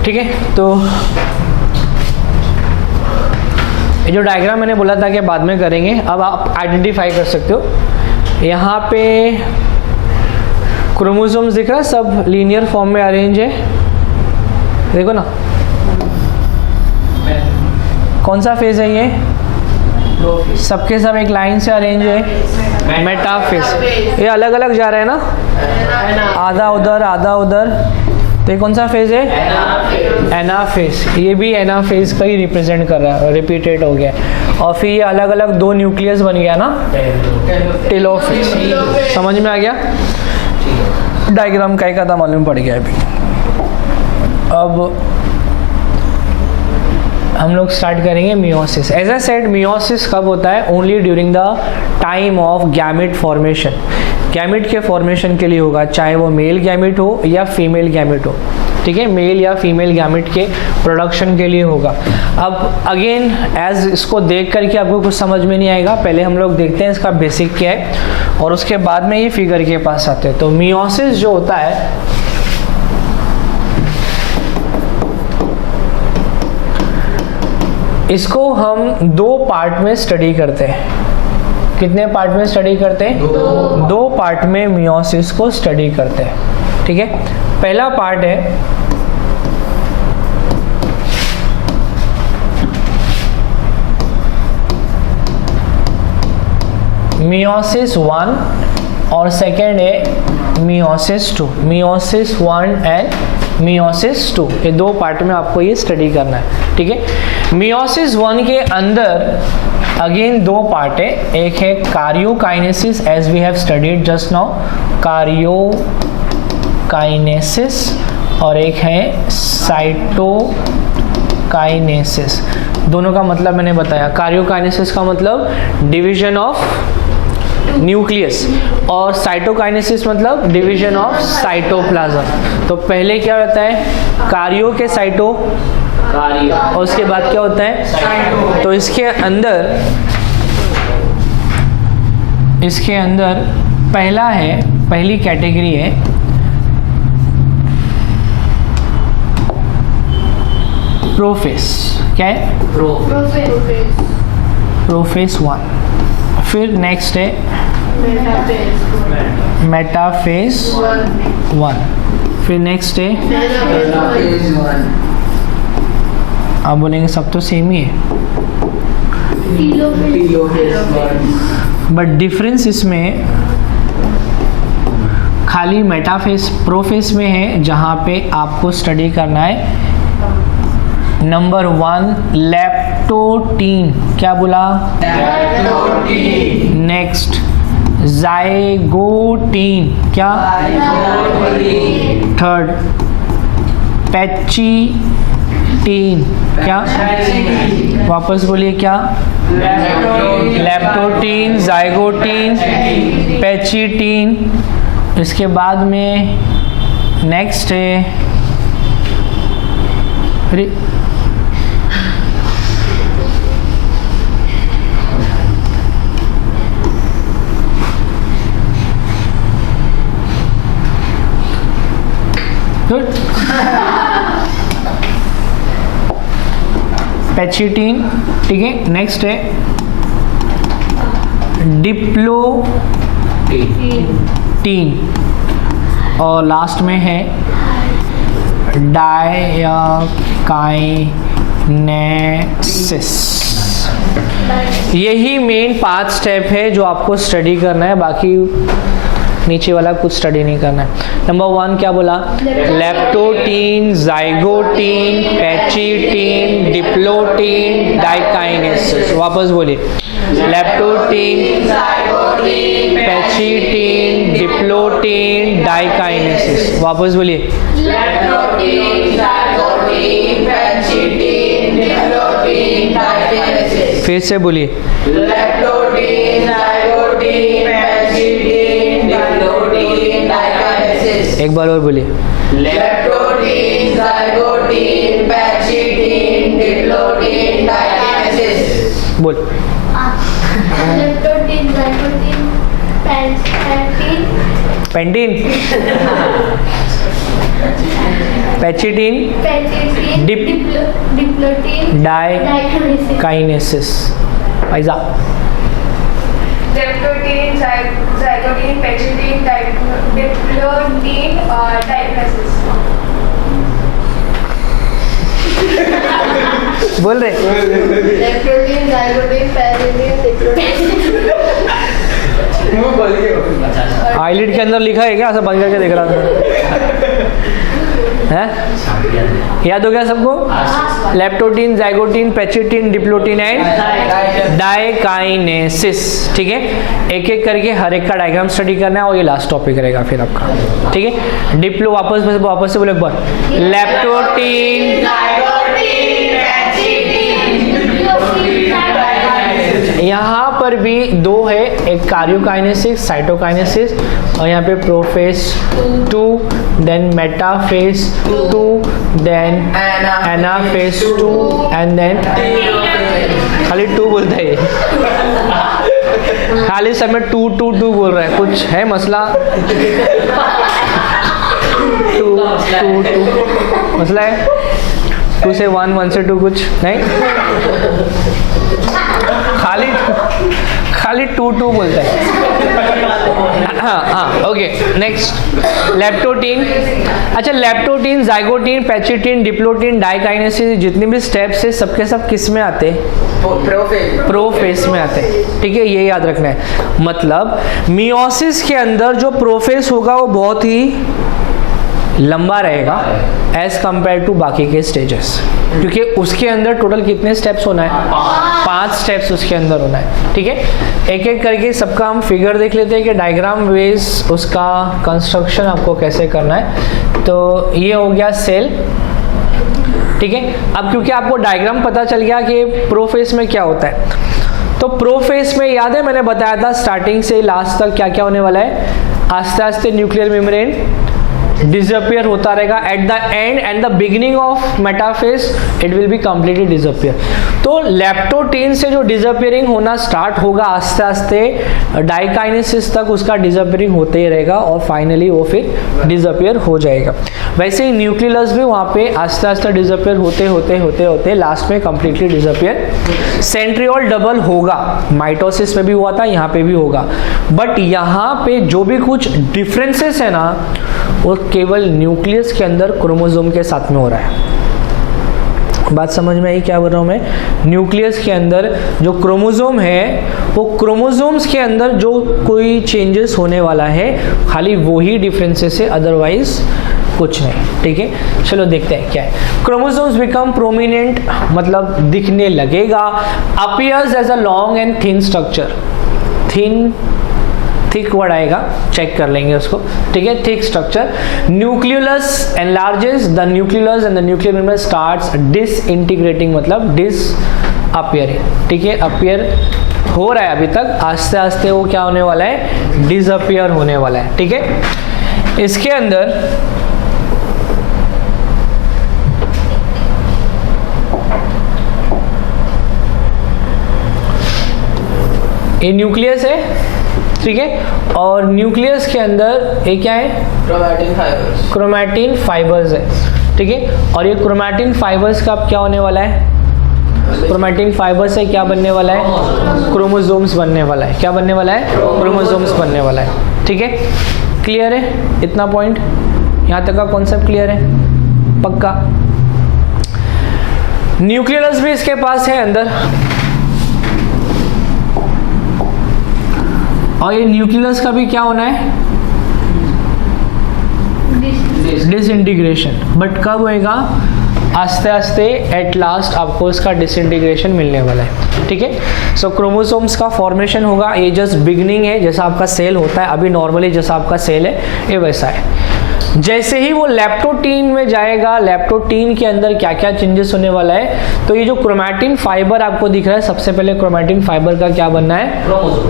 ठीक है, तो ये जो डायग्राम मैंने बोला था कि बाद में करेंगे, अब आप आइडेंटिफाई कर सकते हो। यहाँ पे क्रोमोसोम्स दिख रहा है, सब लीनियर फॉर्म में अरेंज है, देखो ना। कौन सा फेज है ये, सबके सब एक लाइन से अरेंज है, मेटाफेज। ये अलग अलग जा रहे हैं ना, आधा उधर आधा उधर, तो ये कौन सा फेज है, एनाफेज। ये भी एनाफेज का ही रिप्रेजेंट कर रहा है, रिपीटेड हो गया। और फिर ये अलग अलग 2 न्यूक्लियस बन गया ना, टेलोफेज। समझ में आ गया, डायग्राम का था मालूम पड़ गया अभी। अब हम लोग स्टार्ट करेंगे meiosis. As I said, meiosis कब होता है, only during the time of gamete formation. Gamete के फॉर्मेशन के लिए होगा, चाहे वो मेल गैमेट हो या फीमेल गैमेट हो, ठीक है। मेल या फीमेल गैमेट के प्रोडक्शन के लिए होगा। अब अगेन एज इसको देख करके आपको कुछ समझ में नहीं आएगा, पहले हम लोग देखते हैं इसका बेसिक क्या है और उसके बाद में ये फिगर के पास आते हैं। तो मियोसिस जो होता है, इसको हम 2 पार्ट में स्टडी करते हैं। कितने पार्ट में स्टडी करते हैं, 2 पार्ट में मियोसिस को स्टडी करते हैं, ठीक है। पहला पार्ट है मियोसिस 1 और सेकेंड है मियोसिस 2। मियोसिस 1 एंड मियोसिस 2, ये 2 पार्ट में आपको ये स्टडी करना है, ठीक है। मियोसिस 1 के अंदर अगेन 2 पार्ट है, एक है karyokinesis as we have studied just now, karyokinesis, और एक है साइटोकाइनेसिस। दोनों का मतलब मैंने बताया। कार्योकाइनेसिस का मतलब डिवीजन ऑफ न्यूक्लियस और साइटोकाइनेसिस मतलब डिवीजन ऑफ साइटोप्लाज्म। तो पहले क्या होता है, कार्यो के साइटो, और उसके बाद क्या होता है, तो इसके अंदर पहला है, पहली कैटेगरी है प्रोफेस। क्या है, प्रोफेस 1। फिर नेक्स्ट है मेटाफेज 1। फिर नेक्स्ट है, आप बोलेंगे सब तो सेम ही है, बट डिफरेंस इसमें खाली मेटाफेज प्रोफेस में है, जहाँ पे आपको स्टडी करना है नंबर 1 लेप्टोटीन। क्या बोला, लेप्टोटीन। Next zygotene. क्या, थर्ड पैचिटीन। क्या, वापस बोलिए, क्या, लेप्टोटीन, जाइगोटीन, पैचिटीन। इसके बाद में नेक्स्ट है, पैचिटीन, ठीक है। नेक्स्ट है डिप्लोटीन, और लास्ट में है डायकाइनेसिस। यही मेन 5 स्टेप है जो आपको स्टडी करना है, बाकी नीचे वाला कुछ स्टडी नहीं करना है। नंबर 1 क्या बोला? Leptotene, zygotene, pachytene, diplotene, diakinesis. वापस बोलिए, leptotene, zygotene, pachytene, diplotene, diakinesis. वापस बोलिए, leptotene, zygotene, pachytene, diplotene, diakinesis. फिर से बोलिए, leptotene, zygotene, pachytene, diplotene, diakinesis. एक बार और बोलिए, leptotene, zygotene, pachytene, diplotene, diakinesis. बोल। Leptotene, zygotene, pachytene, pachytene, diplotene, diakinesis. पैसा लेप्टोटीन, जाइगोटीन, पैचिटीन, डिप्लोटीन और डाइकाइनेसिस। बोल रहे? Leptotene, zygotene, pachytene, diplotene. Eyelid के अंदर लिखा है क्या? ऐसा बंद करके देख रहा था। है? याद हो गया सबको? Leptotene, zygotene, pachytene, diplotene and diakinesis. ठीक है, एक एक करके हर एक का डायग्राम स्टडी करना है और ये लास्ट टॉपिक रहेगा फिर आपका। ठीक है, डिप्लो वापस से बोलो एक बार। लेप्टोटीन, यहाँ पर भी 2 है, एक कार्योकाइनेसिस, साइटोकाइनेसिस, और यहाँ पे prophase 2, then metaphase 2, then anaphase 2 and then खाली 2 बोलता है, खाली समय 2 बोल रहा है। कुछ है मसला? 2 मसला है? 2 से 1, 1 से 2 कुछ नहीं, खाली 2 बोलता है। हाँ, ओके। Next, leptotene. अच्छा, leptotene, zygotene, pachytene, diplotene, diakinesis, जितने भी स्टेप्स है सबके सब किस में आते हैं? प्रोफेज में आते हैं। ठीक है, ये याद रखना है। मतलब मियोसिस के अंदर जो प्रोफेज होगा वो बहुत ही लंबा रहेगा एज कंपेयर टू बाकी के स्टेजेस, क्योंकि उसके अंदर टोटल कितने स्टेप्स होना है? 5 स्टेप्स उसके अंदर होना है। ठीक है, एक एक करके सबका हम फिगर देख लेते हैं कि डायग्राम वेज उसका कंस्ट्रक्शन आपको कैसे करना है। तो ये हो गया सेल। ठीक है, अब क्योंकि आपको डायग्राम पता चल गया कि प्रोफेज में क्या होता है, तो प्रोफेज में याद है मैंने बताया था स्टार्टिंग से लास्ट तक क्या क्या होने वाला है। आस्ते आस्ते न्यूक्लियर मेम्ब्रेन डिसअपियर होता रहेगा। Eight the and and the beginning of metaphase it will be completely disappear. तो लेप्टोटीन से जो डिसअपियरिंग होना स्टार्ट होगा आस्ते आस्ते डाइकाइनेसिस तक उसका डिसअपियरिंग होते ही रहेगा और फाइनली वो फिर डिसअपियर हो जाएगा। वैसे ही न्यूक्लियस भी वहाँ पे आस्ते आस्ते डिसअपियर होते लास्ट में कंप्लीटली डिसअपियर। सेंट्रियोल डबल होगा, माइटोसिस में भी हुआ था, यहाँ पे भी होगा, बट यहाँ पे जो भी कुछ डिफरेंसेस है ना वो केवल न्यूक्लियस के अंदर क्रोमोसोम के साथ में हो रहा है। बात समझ में आई क्या बोल रहा हूँ मैं? न्यूक्लियस के अंदर जो क्रोमोसोम है वो क्रोमोसोम्स के अंदर जो कोई चेंजेस होने वाला है खाली वो ही डिफरेंसेस है, अदरवाइज कुछ नहीं। ठीक है, चलो देखते हैं क्या है। क्रोमोसोम्स बिकम प्रोमिनेंट मतलब दिखने लगेगा। Appears as a long and thin structure. Thick word आएगा, चेक कर लेंगे उसको। ठीक है, thick structure. Nucleus enlarges, the nucleus and the nuclear membrane starts disintegrating मतलब डिसअपियरिंग। ठीक है, अपीयर हो रहा है अभी तक, आस्ते आस्ते वो क्या होने वाला है? डिसअपियर होने वाला है। ठीक है, इसके अंदर ये न्यूक्लियस है। ठीक है, और न्यूक्लियस के अंदर ये क्या है? क्रोमैटिन फाइबर्स है। ठीक है, और ये क्रोमैटिन फाइबर्स का अब क्या होने वाला है? क्रोमैटिन फाइबर से क्या बनने वाला है? क्रोमोसोम्स बनने वाला है। क्या बनने वाला है? क्रोमोसोम्स बनने वाला है। ठीक है, क्लियर है इतना पॉइंट? यहाँ तक का कॉन्सेप्ट क्लियर है? पक्का? न्यूक्लियस भी इसके पास है अंदर, और ये न्यूक्लियस का भी क्या होना है? डिसइंटीग्रेशन। बट कब होएगा? आस्ते आस्ते एट लास्ट आपको इसका डिसइंटीग्रेशन मिलने वाला है। ठीक है, सो क्रोमोसोम्स का फॉर्मेशन होगा। ये जस्ट बिगनिंग है, जैसा आपका सेल होता है अभी नॉर्मली जैसा आपका सेल है ये वैसा है। जैसे ही वो लैप्टोटीन में जाएगा, लैप्टोटीन के अंदर क्या क्या चेंजेस होने वाला है, तो ये जो क्रोमैटिन फाइबर आपको दिख रहा है, सबसे पहले क्रोमैटिन फाइबर का क्या बनना है?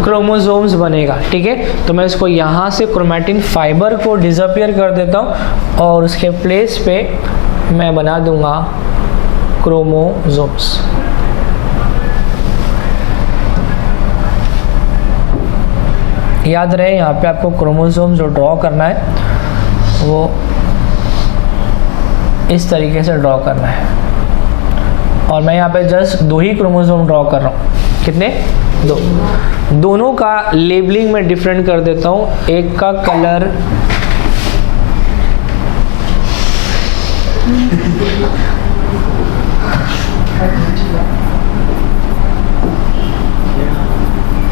क्रोमोसोम्स बनेगा। ठीक है, तो मैं इसको यहाँ से क्रोमैटिन फाइबर को डिसअपियर कर देता हूँ और उसके प्लेस पे मैं बना दूंगा क्रोमोसोम्स। याद रहे यहाँ पे आपको क्रोमोसोम जो ड्रॉ करना है वो इस तरीके से ड्रॉ करना है, और मैं यहाँ पे जस्ट 2 ही क्रोमोसोम ड्रॉ कर रहा हूँ। कितने? 2। दोनों का लेबलिंग में डिफरेंट कर देता हूँ। एक का कलर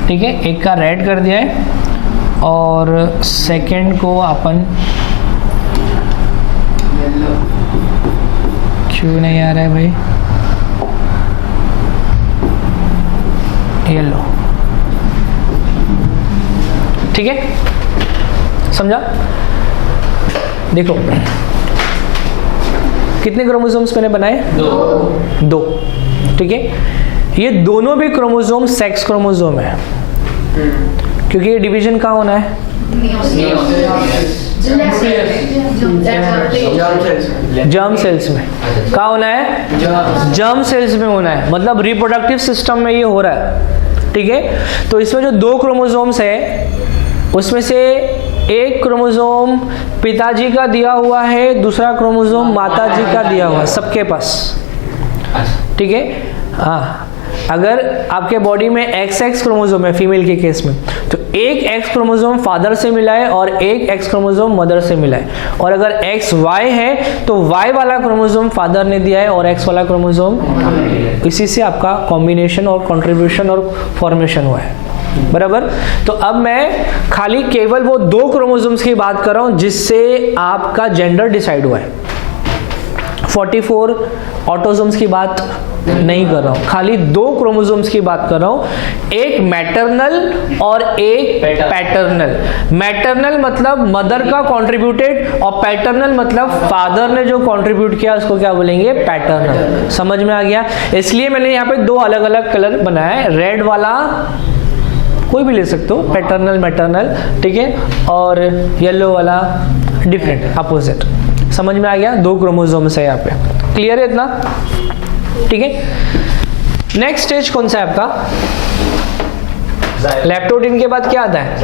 ठीक है, एक का रेड कर दिया है और सेकंड को अपन क्यों नहीं आ रहा है भाई? येलो। ठीक है, समझा? देखो कितने क्रोमोसोम्स मैंने बनाए? 2। ठीक है, ये दोनों भी क्रोमोसोम सेक्स क्रोमोसोम है, क्योंकि ये डिवीजन कहाँ होना है? जर्म सेल्स में। कहाँ होना है? जर्म सेल्स में होना है, मतलब रिप्रोडक्टिव सिस्टम में ये हो रहा है। ठीक है, तो इसमें जो 2 क्रोमोसोम्स है उसमें से एक क्रोमोसोम पिताजी का दिया हुआ है, दूसरा क्रोमोसोम माताजी का दिया हुआ है, सबके पास। ठीक है, हाँ, अगर आपके बॉडी में XX क्रोमोसोम है फीमेल के केस में, तो एक X क्रोमोसोम फादर से मिला है और एक X क्रोमोसोम मदर से मिला है, और अगर XY है तो Y वाला क्रोमोसोम फादर ने दिया है और X वाला क्रोमोसोम, इसी से आपका कॉम्बिनेशन और कंट्रीब्यूशन और फॉर्मेशन हुआ है। बराबर? तो अब मैं खाली केवल वो 2 क्रोमोसोम्स की बात कर रहा हूं जिससे आपका जेंडर डिसाइड हुआ है। 44 ऑटोसोम्स की बात नहीं कर रहा हूं, खाली 2 क्रोमोसोम्स की बात कर रहा हूं, एक मैटरनल और एक पैटर्नल। मैटरनल मतलब मदर का कंट्रीब्यूटेड, और पैटर्नल मतलब फादर ने जो कंट्रीब्यूट किया उसको क्या बोलेंगे? पैटर्नल। समझ में आ गया? इसलिए मैंने यहाँ पे 2 अलग अलग कलर बनाया है, रेड वाला कोई भी ले सकते हो, पैटर्नल मैटरनल, ठीक है, और येलो वाला डिफरेंट अपोजिट। समझ में आ गया? 2 क्रोमोसोम्स है यहाँ पे। क्लियर है इतना? ठीक है, नेक्स्ट स्टेज कौन सा है आपका? लैप्टोटीन के बाद क्या आता है?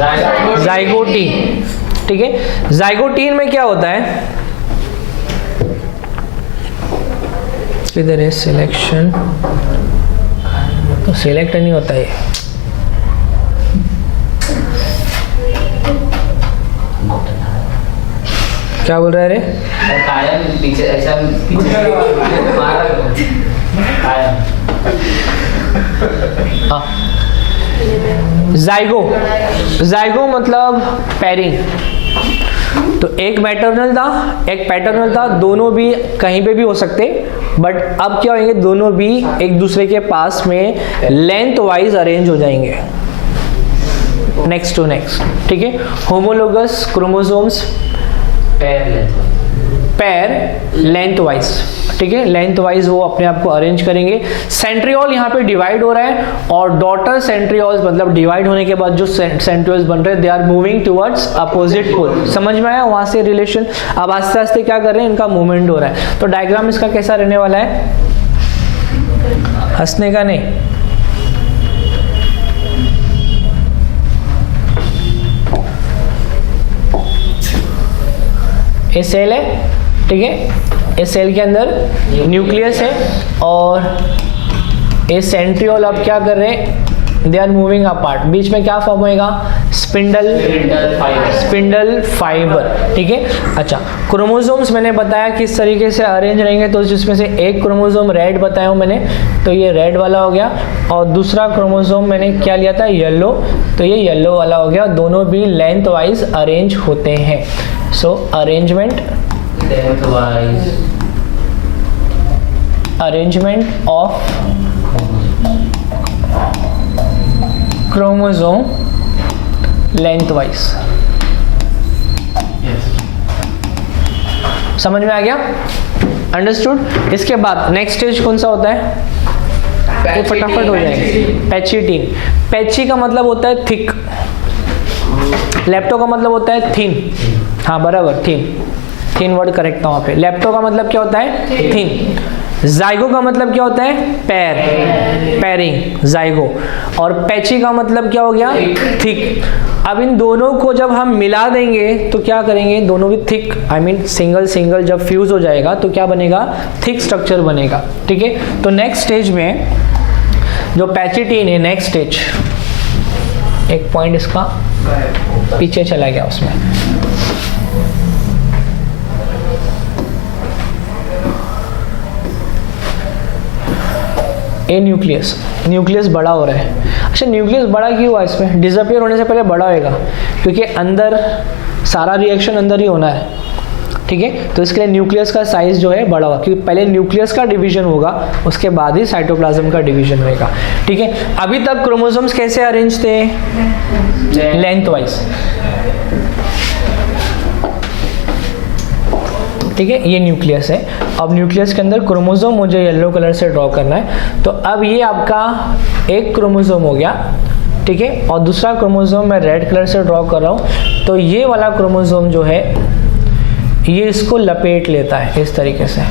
जाइगोटीन। ठीक है, जाइगोटीन में क्या होता है? इधर है सिलेक्शन, तो सिलेक्ट नहीं होता है। क्या बोल रहा है रे? पीछे ऐसा जाइगो मतलब पैरिंग। तो एक मैटरनल था एक पैटर्नल था, दोनों भी कहीं पे भी हो सकते, बट अब क्या होंगे? दोनों भी एक दूसरे के पास में लेंथ वाइज अरेंज हो जाएंगे, नेक्स्ट टू नेक्स्ट। ठीक है, homologous chromosomes pair lengthwise. ठीक है, लेंथ वाइज वो अपने आप को अरेंज करेंगे। सेंट्रियोल यहाँ पे डिवाइड हो रहा है, और डॉटर सेंट्रियोल्स मतलब डिवाइड होने के बाद जो सेंट्रियोल्स बन रहे हैं, they are moving towards opposite pole. समझ में आया वहां से रिलेशन? अब आस्ते आस्ते क्या कर रहे हैं? इनका मूवमेंट हो रहा है। तो डायग्राम इसका कैसा रहने वाला है? हंसने का नहीं, ये सेल है। ठीक है, इस सेल के अंदर न्यूक्लियस है, और ये सेंट्रियोल अब क्या कर रहे हैं? दे आर मूविंग अपार्ट, बीच में क्या फॉर्म होएगा, स्पिंडल फाइबर, ठीक है। अच्छा, क्रोमोसोम्स मैंने बताया किस तरीके से अरेंज रहेंगे, तो जिसमें से एक क्रोमोसोम रेड बताया हूं मैंने, तो ये रेड वाला हो गया, और दूसरा क्रोमोसोम मैंने क्या लिया था, येलो, तो ये येलो वाला हो गया। दोनों भी लेंथ वाइज अरेंज होते हैं। So arrangement of chromosome length wise, समझ में आ गया, अंडरस्टूड। इसके बाद नेक्स्ट स्टेज कौन सा होता है, ये फटाफट हो जाएगा, पैचिटीन। पैची का मतलब होता है थिक, लेप्टो का मतलब होता है थिन, हाँ बराबर, थिन वर्ड करेक्ट था वहाँ पे। लेप्टो का मतलब क्या होता है, थिन। जाइगो का मतलब क्या होता है, पैरिंग, जाइगो। और पैची का मतलब क्या हो गया, थिक। अब इन दोनों को जब हम मिला देंगे तो क्या करेंगे, दोनों भी थिक, आई मीन सिंगल जब फ्यूज हो जाएगा तो क्या बनेगा, थिक स्ट्रक्चर बनेगा, ठीक है। तो नेक्स्ट स्टेज में जो पैचिटीन है, नेक्स्ट स्टेज, एक पॉइंट इसका पीछे चला गया उसमें, ए न्यूक्लियस बड़ा हो रहा है। अच्छा, न्यूक्लियस बड़ा क्यों हुआ, इसमें डिसअपियर होने से पहले बड़ा होएगा, क्योंकि अंदर सारा रिएक्शन अंदर ही होना है, ठीक है। तो इसके लिए न्यूक्लियस का साइज जो है बड़ा होगा, क्योंकि पहले न्यूक्लियस का डिवीजन होगा, उसके बाद ही साइटोप्लाज्म का डिवीजन होगा, ठीक है। अभी तक क्रोमोसोम्स कैसे अरेंज थे, लेंथ वाइज, ठीक है। ये न्यूक्लियस है। अब न्यूक्लियस के अंदर क्रोमोसोम मुझे येलो कलर से ड्रॉ करना है, तो अब ये आपका एक क्रोमोसोम हो गया, ठीक है, और दूसरा क्रोमोसोम मैं रेड कलर से ड्रॉ कर रहा हूँ। तो ये वाला क्रोमोसोम जो है ये इसको लपेट लेता है इस तरीके से,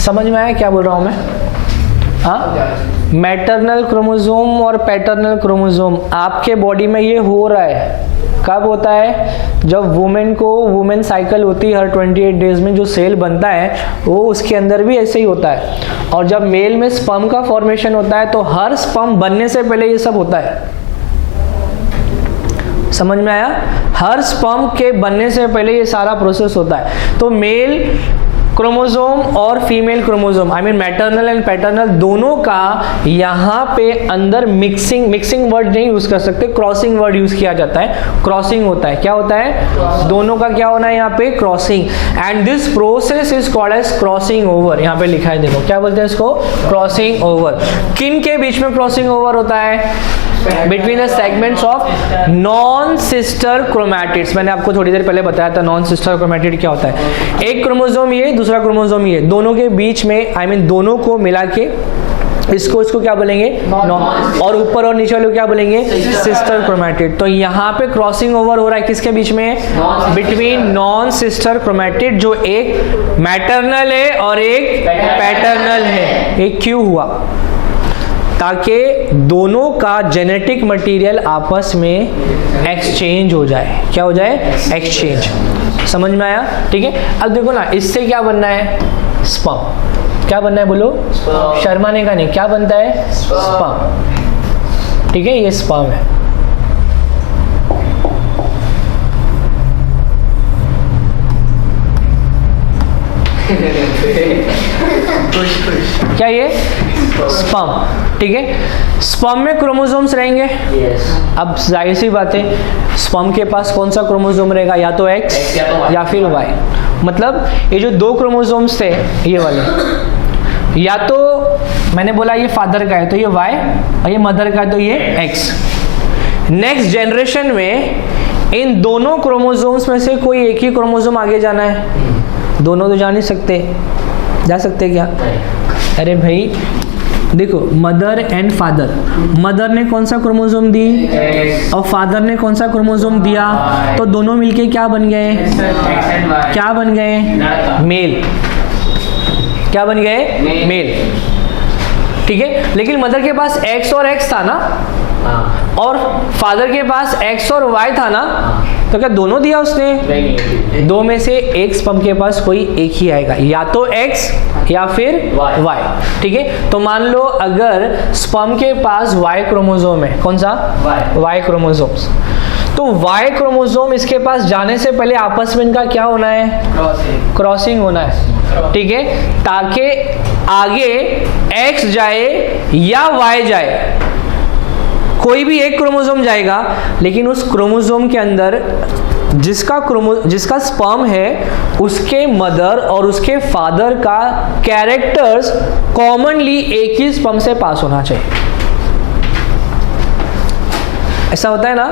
समझ में आया क्या बोल रहा हूं मैं, हाँ। मैटरनल क्रोमोसोम और पैटर्नल क्रोमोसोम आपके बॉडी में ये हो रहा है, कब होता है, जब वुमेन साइकिल होती है हर 28 डेज में, जो सेल बनता है वो उसके अंदर भी ऐसे ही होता है। और जब मेल में स्पर्म का फॉर्मेशन होता है तो हर स्पर्म बनने से पहले ये सब होता है, समझ में आया, हर स्पर्म के बनने से पहले ये सारा प्रोसेस होता है। तो मेल क्रोमोसोम और female chromosome, I mean maternal and paternal, दोनों का यहाँ पे अंदर मिक्सिंग वर्ड नहीं यूज कर सकते, क्रॉसिंग वर्ड यूज किया जाता है। क्रॉसिंग होता है, क्या होता है, दोनों का क्या होना है यहाँ पे, crossing. And this process is called as crossing over, यहाँ पे लिखा है देखो, क्या बोलते हैं इसको, क्रॉसिंग ओवर। किन के बीच में क्रॉसिंग ओवर होता है, between the segments of non sister chromatids. मैंने आपको थोड़ी देर पहले बताया था नॉन सिस्टर क्रोमैटिड क्या होता है, एक क्रोमोसोम ये, दूसरा क्रोमोसोम ये, दोनों के बीच में, आई मीन दोनों को मिला के इसको क्या बोलेंगे, और ऊपर और नीचे वाले को क्या बोलेंगे, सिस्टर क्रोमैटिड। तो यहाँ पे क्रॉसिंग ओवर हो रहा है किसके बीच में, बिटवीन नॉन सिस्टर क्रोमैटिड, जो एक मैटरनल है और एक पैटर्नल है। ये क्यों हुआ, ताकि दोनों का जेनेटिक मटेरियल आपस में एक्सचेंज हो जाए, क्या हो जाए, एक्सचेंज, समझ में आया, ठीक है। अब देखो ना, इससे क्या बनना है, स्पर्म, क्या बनना है बोलो, शर्माने का नहीं, क्या बनता है, स्पर्म, ठीक है, ये स्पर्म है। क्या ये स्पर्म, ठीक है। स्पर्म में क्रोमोसोम्स रहेंगे, अब जाहिर सी बात है स्पर्म के पास कौन सा क्रोमोसोम रहेगा, या तो एक्स या फिर वाई। मतलब ये जो दो क्रोमोसोम्स थे ये वाले, या तो मैंने बोला ये फादर का है तो ये वाई, और ये मदर का है तो ये एक्स। नेक्स्ट जनरेशन में इन दोनों क्रोमोसोम्स में से कोई एक ही क्रोमोसोम आगे जाना है, दोनों तो जा नहीं सकते, जा सकते क्या, अरे भाई देखो, मदर एंड फादर, मदर ने कौन सा क्रोमोसोम दी और फादर ने कौन सा क्रोमोसोम दिया, तो दोनों मिलके क्या बन गए, क्या बन गए, मेल, क्या बन गए, मेल, ठीक है। लेकिन मदर के पास एक्स और एक्स था ना, हाँ और फादर के पास एक्स और वाई था ना, तो क्या दोनों दिया उसने? नहीं, दो में से एक स्पर्म के पास कोई एक ही आएगा, या तो एक्स या फिर Y। वाई। ठीक है, तो मान लो अगर स्पर्म के पास वाई क्रोमोसोम है, कौन सा? Y chromosomes. तो वाई क्रोमोसोम इसके पास जाने से पहले आपस में इनका क्या होना है? क्रॉसिंग होना है। ठीक है, ताकि आगे एक्स जाए या वाई जाए, कोई भी एक क्रोमोसोम जाएगा, लेकिन उस क्रोमोसोम के अंदर जिसका स्पर्म है उसके मदर और उसके फादर का कैरेक्टर्स कॉमनली एक ही स्पर्म से पास होना चाहिए। ऐसा होता है ना,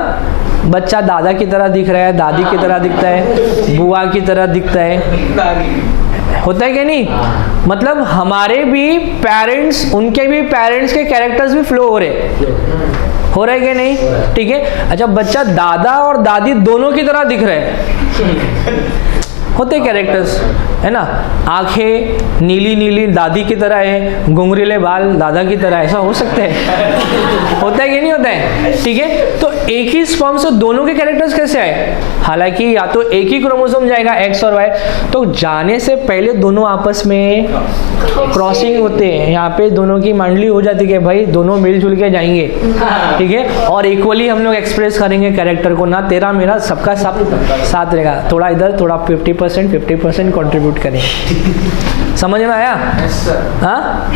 बच्चा दादा की तरह दिख रहा है, दादी की तरह दिखता है, बुआ की तरह दिखता है, होता है क्या नहीं? मतलब हमारे भी पेरेंट्स, उनके भी पेरेंट्स के कैरेक्टर्स भी फ्लो हो रहे कि नहीं? ठीक है, अच्छा बच्चा दादा और दादी दोनों की तरह दिख रहे हैं, होते कैरेक्टर्स है ना, आंखें नीली नीली दादी की तरह है, घुंघरीले बाल दादा की तरह, ऐसा हो सकता है? होता है कि नहीं होता है? ठीक है, तो एक ही स्पर्म से दोनों के कैरेक्टर्स कैसे आए? हालांकि या तो एक ही क्रोमोसोम जाएगा एक्स और वाई, तो जाने से पहले दोनों आपस में क्रॉसिंग होते हैं, यहाँ पे दोनों की मंडली हो जाती है, भाई दोनों मिलजुल के जाएंगे। ठीक है, और इक्वली हम लोग एक्सप्रेस करेंगे कैरेक्टर को, ना तेरा मेरा सबका सब साथ रहेगा, थोड़ा इधर थोड़ा 50% कंट्रीब्यूट करेंगे। समझ में आया? हाँ,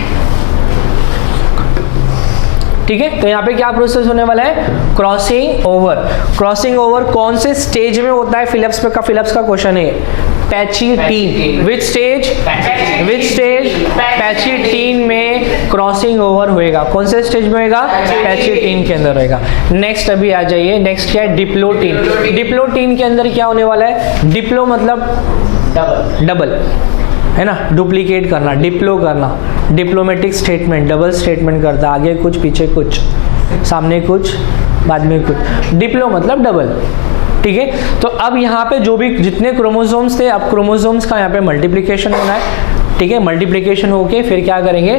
ठीक है, तो यहाँ पे क्या प्रोसेस होने वाला है? Crossing over. क्रॉसिंग ओवर कौन से स्टेज में होता है? फिलिप्स का क्वेश्चन है। पैचिटीन। Which stage? पैचिटीन में क्रॉसिंग ओवर होएगा। कौन से स्टेज में होएगा? पैचिटीन के अंदर होएगा। नेक्स्ट अभी आ जाइए, नेक्स्ट क्या है? डिप्लोटीन। डिप्लोटीन के अंदर क्या होने वाला है? डिप्लो मतलब डबल है ना, डुप्लीकेट करना, डिप्लो करना, डिप्लोमेटिक स्टेटमेंट, डबल स्टेटमेंट करता, आगे कुछ पीछे कुछ, सामने कुछ बाद में कुछ, डिप्लो मतलब डबल। ठीक है, तो अब यहाँ पे जो भी जितने क्रोमोसोम्स थे, अब क्रोमोसोम्स का यहाँ पे मल्टीप्लिकेशन होना है। ठीक है, मल्टीप्लिकेशन होके फिर क्या करेंगे?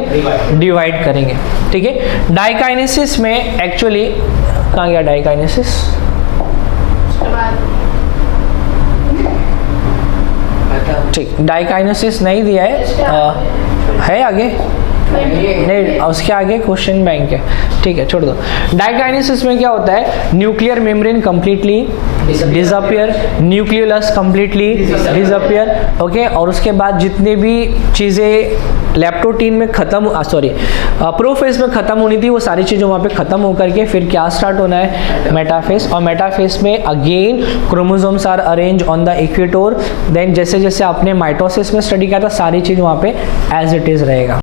डिवाइड करेंगे। ठीक है, डाइकाइनेसिस में एक्चुअली कहाँ गया डाइकाइनेसिस? ठीक, डाइकाइनेसिस नहीं दिया है आगे नहीं, उसके आगे क्वेश्चन बैंक है। ठीक है, छोड़ दो। डाइकाइनेसिस में क्या होता है? Nuclear membrane completely disappear, nucleolus completely disappear. Okay, और उसके बाद जितने भी चीज़ें लेप्टोटीन में खत्म, सॉरी प्रोफेज में खत्म होनी थी, वो सारी चीज़ें वहाँ पे खत्म होकर के फिर क्या स्टार्ट होना है? मेटाफेज। और मेटाफेज में again chromosomes are arrange on the equator. Then जैसे जैसे आपने माइटोसिस में स्टडी किया था, सारी चीज़ वहाँ पे एज इट इज़ रहेगा।